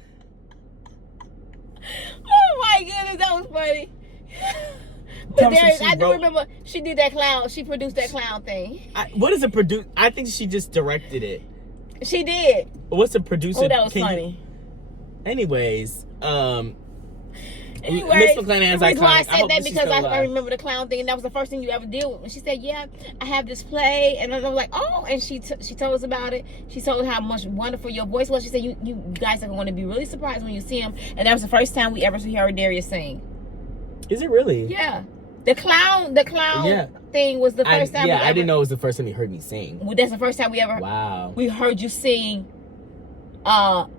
Oh my goodness, that was funny. But I do remember she did that clown. She produced that clown thing. What is a produce? I think she just directed it. She did. What's a producer? Oh, that was funny. Anyways, Anyway, Miss McClanahan's the reason why I iconic. said that because I remember the clown thing, and that was the first thing you ever did with me. She said, "Yeah, I have this play," and I was like, "Oh!" And she told us about it. She told us how much wonderful your voice was. She said, "You guys are going to be really surprised when you see him." And that was the first time we ever heard Darius sing. Is it really? Yeah, the clown thing was the first time. Yeah, I didn't know it was the first time you heard me sing. Well, that's the first time we ever. Wow. We heard you sing,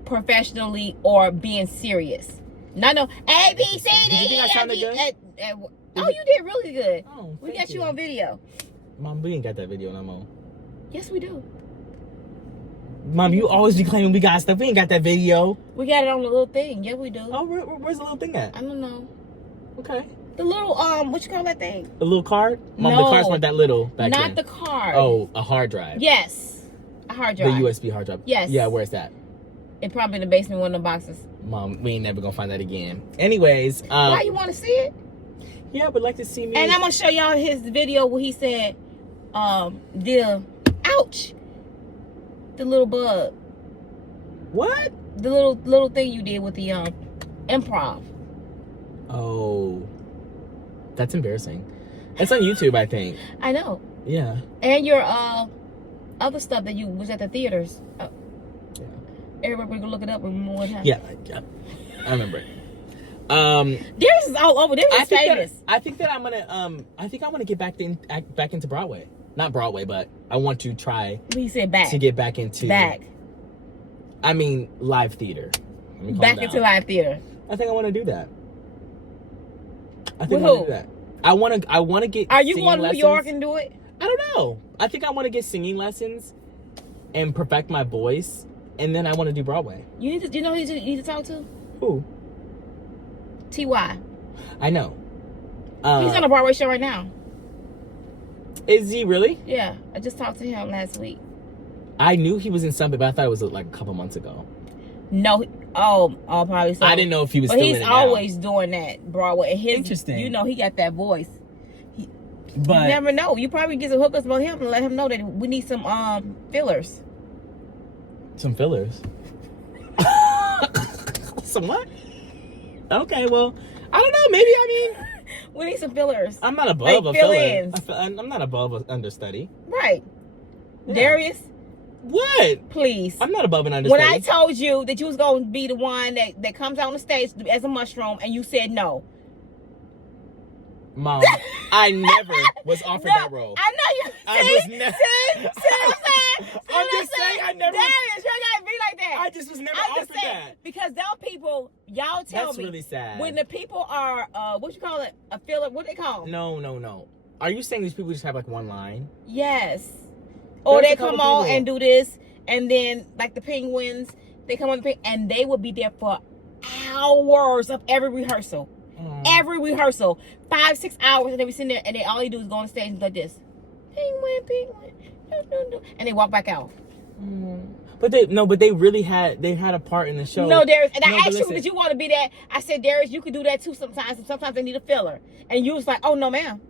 professionally or being serious. No, A, B, C, D, Did you think I sounded good? Oh, you did really good. Oh, We got you on video. Mom, we ain't got that video no more. Yes, we do. Mom, you always be claiming we got stuff. We ain't got that video. We got it on the little thing. Yeah, we do. Oh, where's the little thing at? I don't know. Okay. The little, what you call that thing? The little card? Mom, No. the cards weren't that little back then. Not the card. Oh, a hard drive. Yes. A hard drive. The USB hard drive. Yes. Yeah, where's that? It probably in the basement, one of the boxes. Mom, we ain't never gonna find that again. Anyways, Why you want to see it? yeah, I would like to see me. And I'm gonna show y'all his video where he said, ouch, the little bug, What? the little thing you did with the improv. Oh, that's embarrassing. It's on YouTube, I think. I know. Yeah. And your other stuff that you was at the theaters. Yeah. Everybody can look it up one more time. Yeah, I remember it. Darius is all over. Darius is famous. I think that I'm gonna I think I want to get back into Broadway. Not Broadway, but I want to try He said back. to get back into I mean live theater. Let me calm Back down. into live theater. I think I want to do that. I With think I want who? to do that. I want to get. Are you singing going to New lessons. York and do it? I don't know. I think I want to get singing lessons and perfect my voice, and then I want to do Broadway. You know who you need to talk to? Who? T.Y. I know. He's on a Broadway show right now. Is he really? Yeah, I just talked to him last week. I knew he was in something, but I thought it was like a couple months ago. No, probably so. I didn't know if he was But still he's in it now. always doing that Broadway. And Interesting. You know, he got that voice. But You never know. You probably get some hookups about him and let him know that we need some fillers. some fillers. Some what? Okay, well, I don't know. Maybe, I mean, We need some fillers. I'm not above Like a filler. fill-ins. I'm not above an understudy. Right. Yeah. Darius, What? please. I'm not above an understudy. When I told you that you was going to be the one that comes out on the stage as a mushroom and you said no. Mom, I never was offered that role. I know you. I See? was never. See what I'm saying? See I'm what just saying I never. Darius, you gotta be like that. I just was never I'm offered just saying, that. because them people, y'all tell That's me. really sad. When the people are, what you call it? A filler, what they call them? No. Are you saying these people just have like one line? Yes. Or There's they a couple come on people. and do this, and then, like the penguins, they come on and they will be there for hours of every rehearsal. Every rehearsal, 5-6 hours, and they be sitting there, and they all they do is go on stage and like this, penguin, and they walk back out. But they really had a part in the show. No, Darius, and I but asked you, listen. did you want to be that? I said, Darius, you could do that too sometimes, and sometimes they need a filler, and you was like, oh no, ma'am.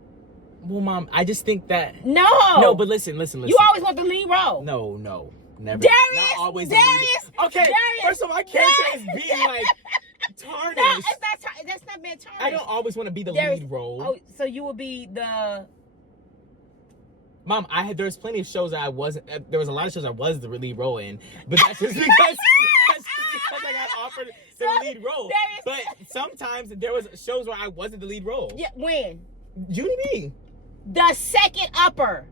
Well, Mom, I just think that. No, But listen. You always want the lead role. No, never. Darius, Not always. Darius, Okay, Darius, first of all, my character is Darius. being like tarnished. No, that's not being tarnished. I don't always want to be the Darius, lead role. Oh, so you will be the. Mom, there's plenty of shows that I wasn't. There was a lot of shows I was the lead role in, but that's just because I got offered the lead role. But sometimes there was shows where I wasn't the lead role. Yeah, when? Junie B. The second upper.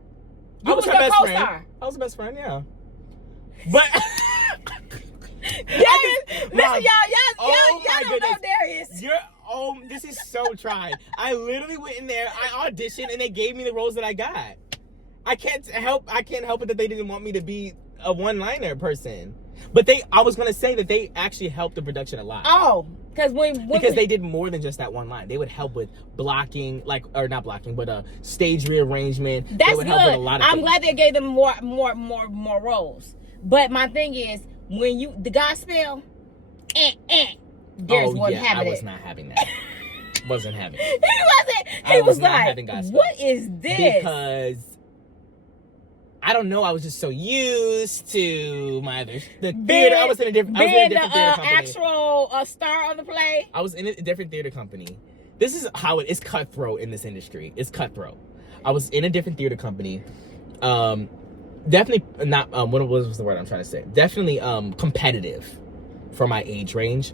You I was was her the best co-star. friend. I was the best friend, yeah. But Darius, listen, Mom, y'all don't know Darius. This is so tried. I literally went in there, I auditioned, and they gave me the roles that I got. I can't help it that they didn't want me to be a one-liner person. But I was gonna say that they actually helped the production a lot. Oh, because they did more than just that one line. They would help with blocking, or not blocking, but stage rearrangement. That's they would good. help with a lot of I'm things. glad they gave them more roles. But my thing is, when the gospel, Darius wasn't having I was it. not having that. Wasn't having it. He wasn't. I He was was not like, having gospel. what is this? Because I don't know. I was just so used to the theater. I was in a different theater company. Actual star on the play. I was in a different theater company. This is how it's cutthroat in this industry. It's cutthroat. I was in a different theater company. Definitely not. What was the word I'm trying to say? Definitely competitive for my age range.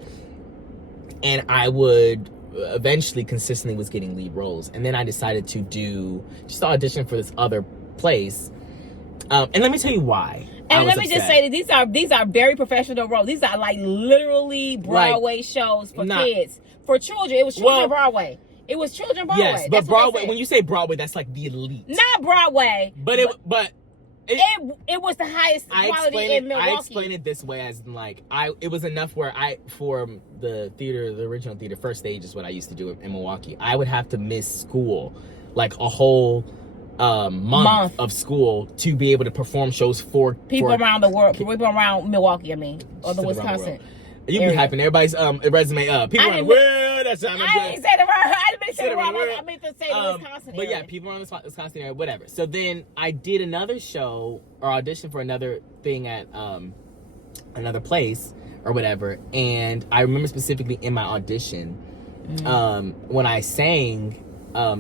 And I would eventually consistently was getting lead roles. And then I decided to just audition for this other place. And let me tell you why. And let me just say that these are very professional roles. These are like literally Broadway shows for kids. For children. It was children Broadway. It was children Broadway. Yes, but Broadway, when you say Broadway, that's like the elite. Not Broadway. But it was the highest quality in Milwaukee. I explain it this way, as in like it was enough where for the original theater, first stage is what I used to do in Milwaukee. I would have to miss school, like a whole month of school to be able to perform shows for people around the world, people around Milwaukee. I mean, or the Wisconsin. You be hyping everybody's resume up. People around the world. That's not I didn't say the word. I didn't say the word. I meant to say the Wisconsin But area. yeah, people around the Wisconsin area, whatever. So then I did another show or audition for another thing at another place or whatever. And I remember specifically in my audition, when I sang,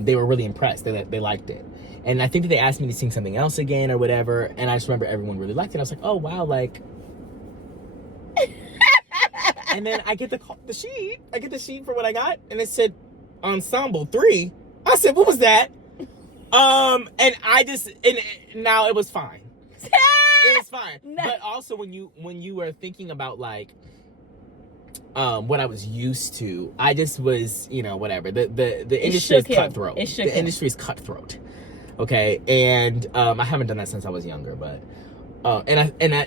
they were really impressed. They liked it. And I think that they asked me to sing something else again or whatever. And I just remember everyone really liked it. I was like, oh, wow, like... And then I get the sheet. I get the sheet for what I got. And it said Ensemble 3. I said, what was that? And now it was fine. It was fine. No. But also when you were thinking about like what I was used to, I just was, whatever. The industry is cutthroat. The industry is cutthroat. Okay. And I haven't done that since I was younger, but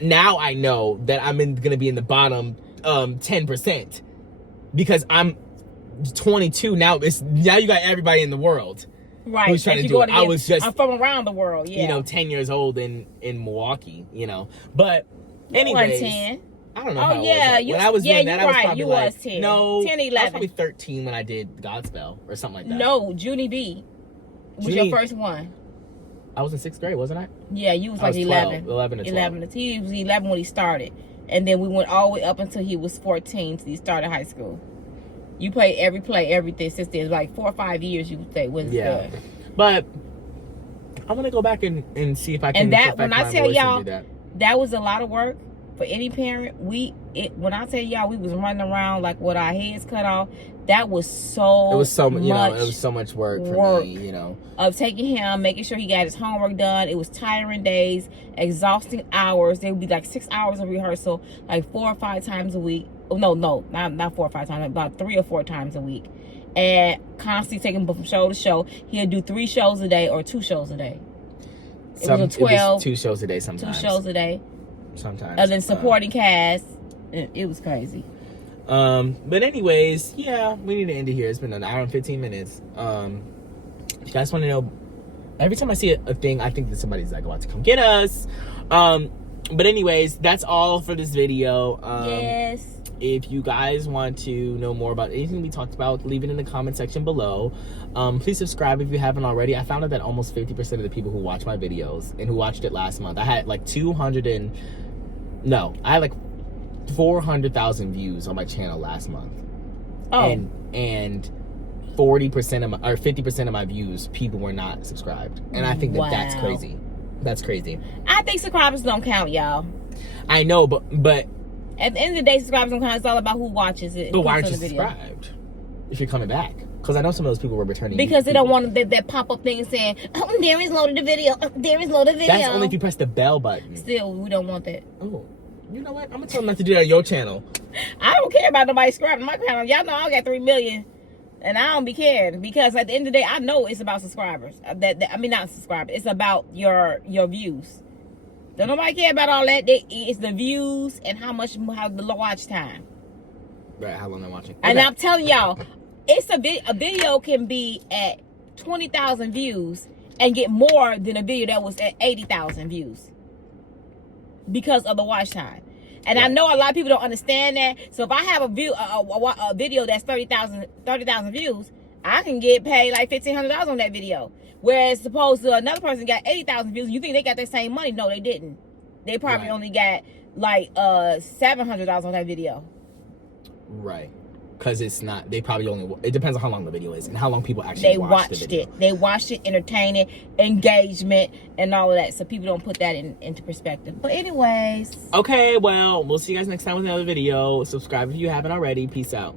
now I know that I'm gonna be in the bottom 10% because I'm 22 now. Now you got everybody in the world, right? Who's trying to do it. I'm from around the world, 10 years old in Milwaukee, But anyways, 10. I don't know. How yeah, when I was doing that, I was probably you like, was 10. No, 10, 11. I was probably 13 when I did Godspell or something like that. No, Junie B was your first one. I was in 6th grade, wasn't I? Yeah, you was like 11. 11 to 12. He was 11 when he started. And then we went all the way up until he was 14 till he started high school. You played everything since then. Like 4 or 5 years you played with his dad. But I'm gonna go back and see if I can. And that, perfect when I my tell voice and y'all, do that. that was a lot of work for any parent. When I tell y'all, we was running around like with our heads cut off. That was so. It was so much. You know, it was so much work for me. You know, of taking him, making sure he got his homework done. It was tiring days, exhausting hours. There would be like 6 hours of rehearsal, like 4 or 5 times a week. Oh, no, not 4 or 5 times, about 3 or 4 times a week. And constantly taking him from show to show. He'd do 3 shows a day or 2 shows a day. It was a 12. It was 2 shows a day sometimes. 2 shows a day. Sometimes. And then supporting cast. It was crazy. But anyways, yeah, we need to end it here. It's been an hour and 15 minutes. If you guys want to know, every time I see a thing, I think that somebody's like about to come get us. But anyways, that's all for this video. Yes. If you guys want to know more about anything we talked about, leave it in the comment section below. Please subscribe if you haven't already. I found out that almost 50% of the people who watch my videos and who watched it last month, I had like 400,000 views on my channel last month. Oh. And 40% of my, or 50% of my views, people were not subscribed. And I think that that's crazy. That's crazy. I think subscribers don't count, y'all. I know, but at the end of the day, subscribers don't count. It's all about who watches it. But why aren't you subscribed if you're coming back? Because I know some of those people were returning. Because they don't want that pop-up thing saying, oh, there is loaded the video. Oh, there is loaded video. That's only if you press the bell button. Still, we don't want that. Oh, you know what? I'm going to tell them not to do that on your channel. I don't care about nobody subscribing to my channel. Y'all know I got 3 million. And I don't be caring. Because at the end of the day, I know it's about subscribers. I mean, not subscribers. It's about your views. Don't nobody care about all that. It's the views and how the watch time. Right, how long they're watching. And I'm telling y'all, it's a video can be at 20,000 views and get more than a video that was at 80,000 views because of the watch time. And I know a lot of people don't understand that. So if I have a video that's 30,000 views, I can get paid like $1,500 on that video. Whereas supposed to another person got 80,000 views, you think they got the same money? No, they didn't. They probably only got like $700 on that video. Right. Because it's not, they probably only, it depends on how long the video is and how long people actually watched the video. They watched it, entertaining, engagement, and all of that. So people don't put that into perspective. But anyways. Okay, well, we'll see you guys next time with another video. Subscribe if you haven't already. Peace out.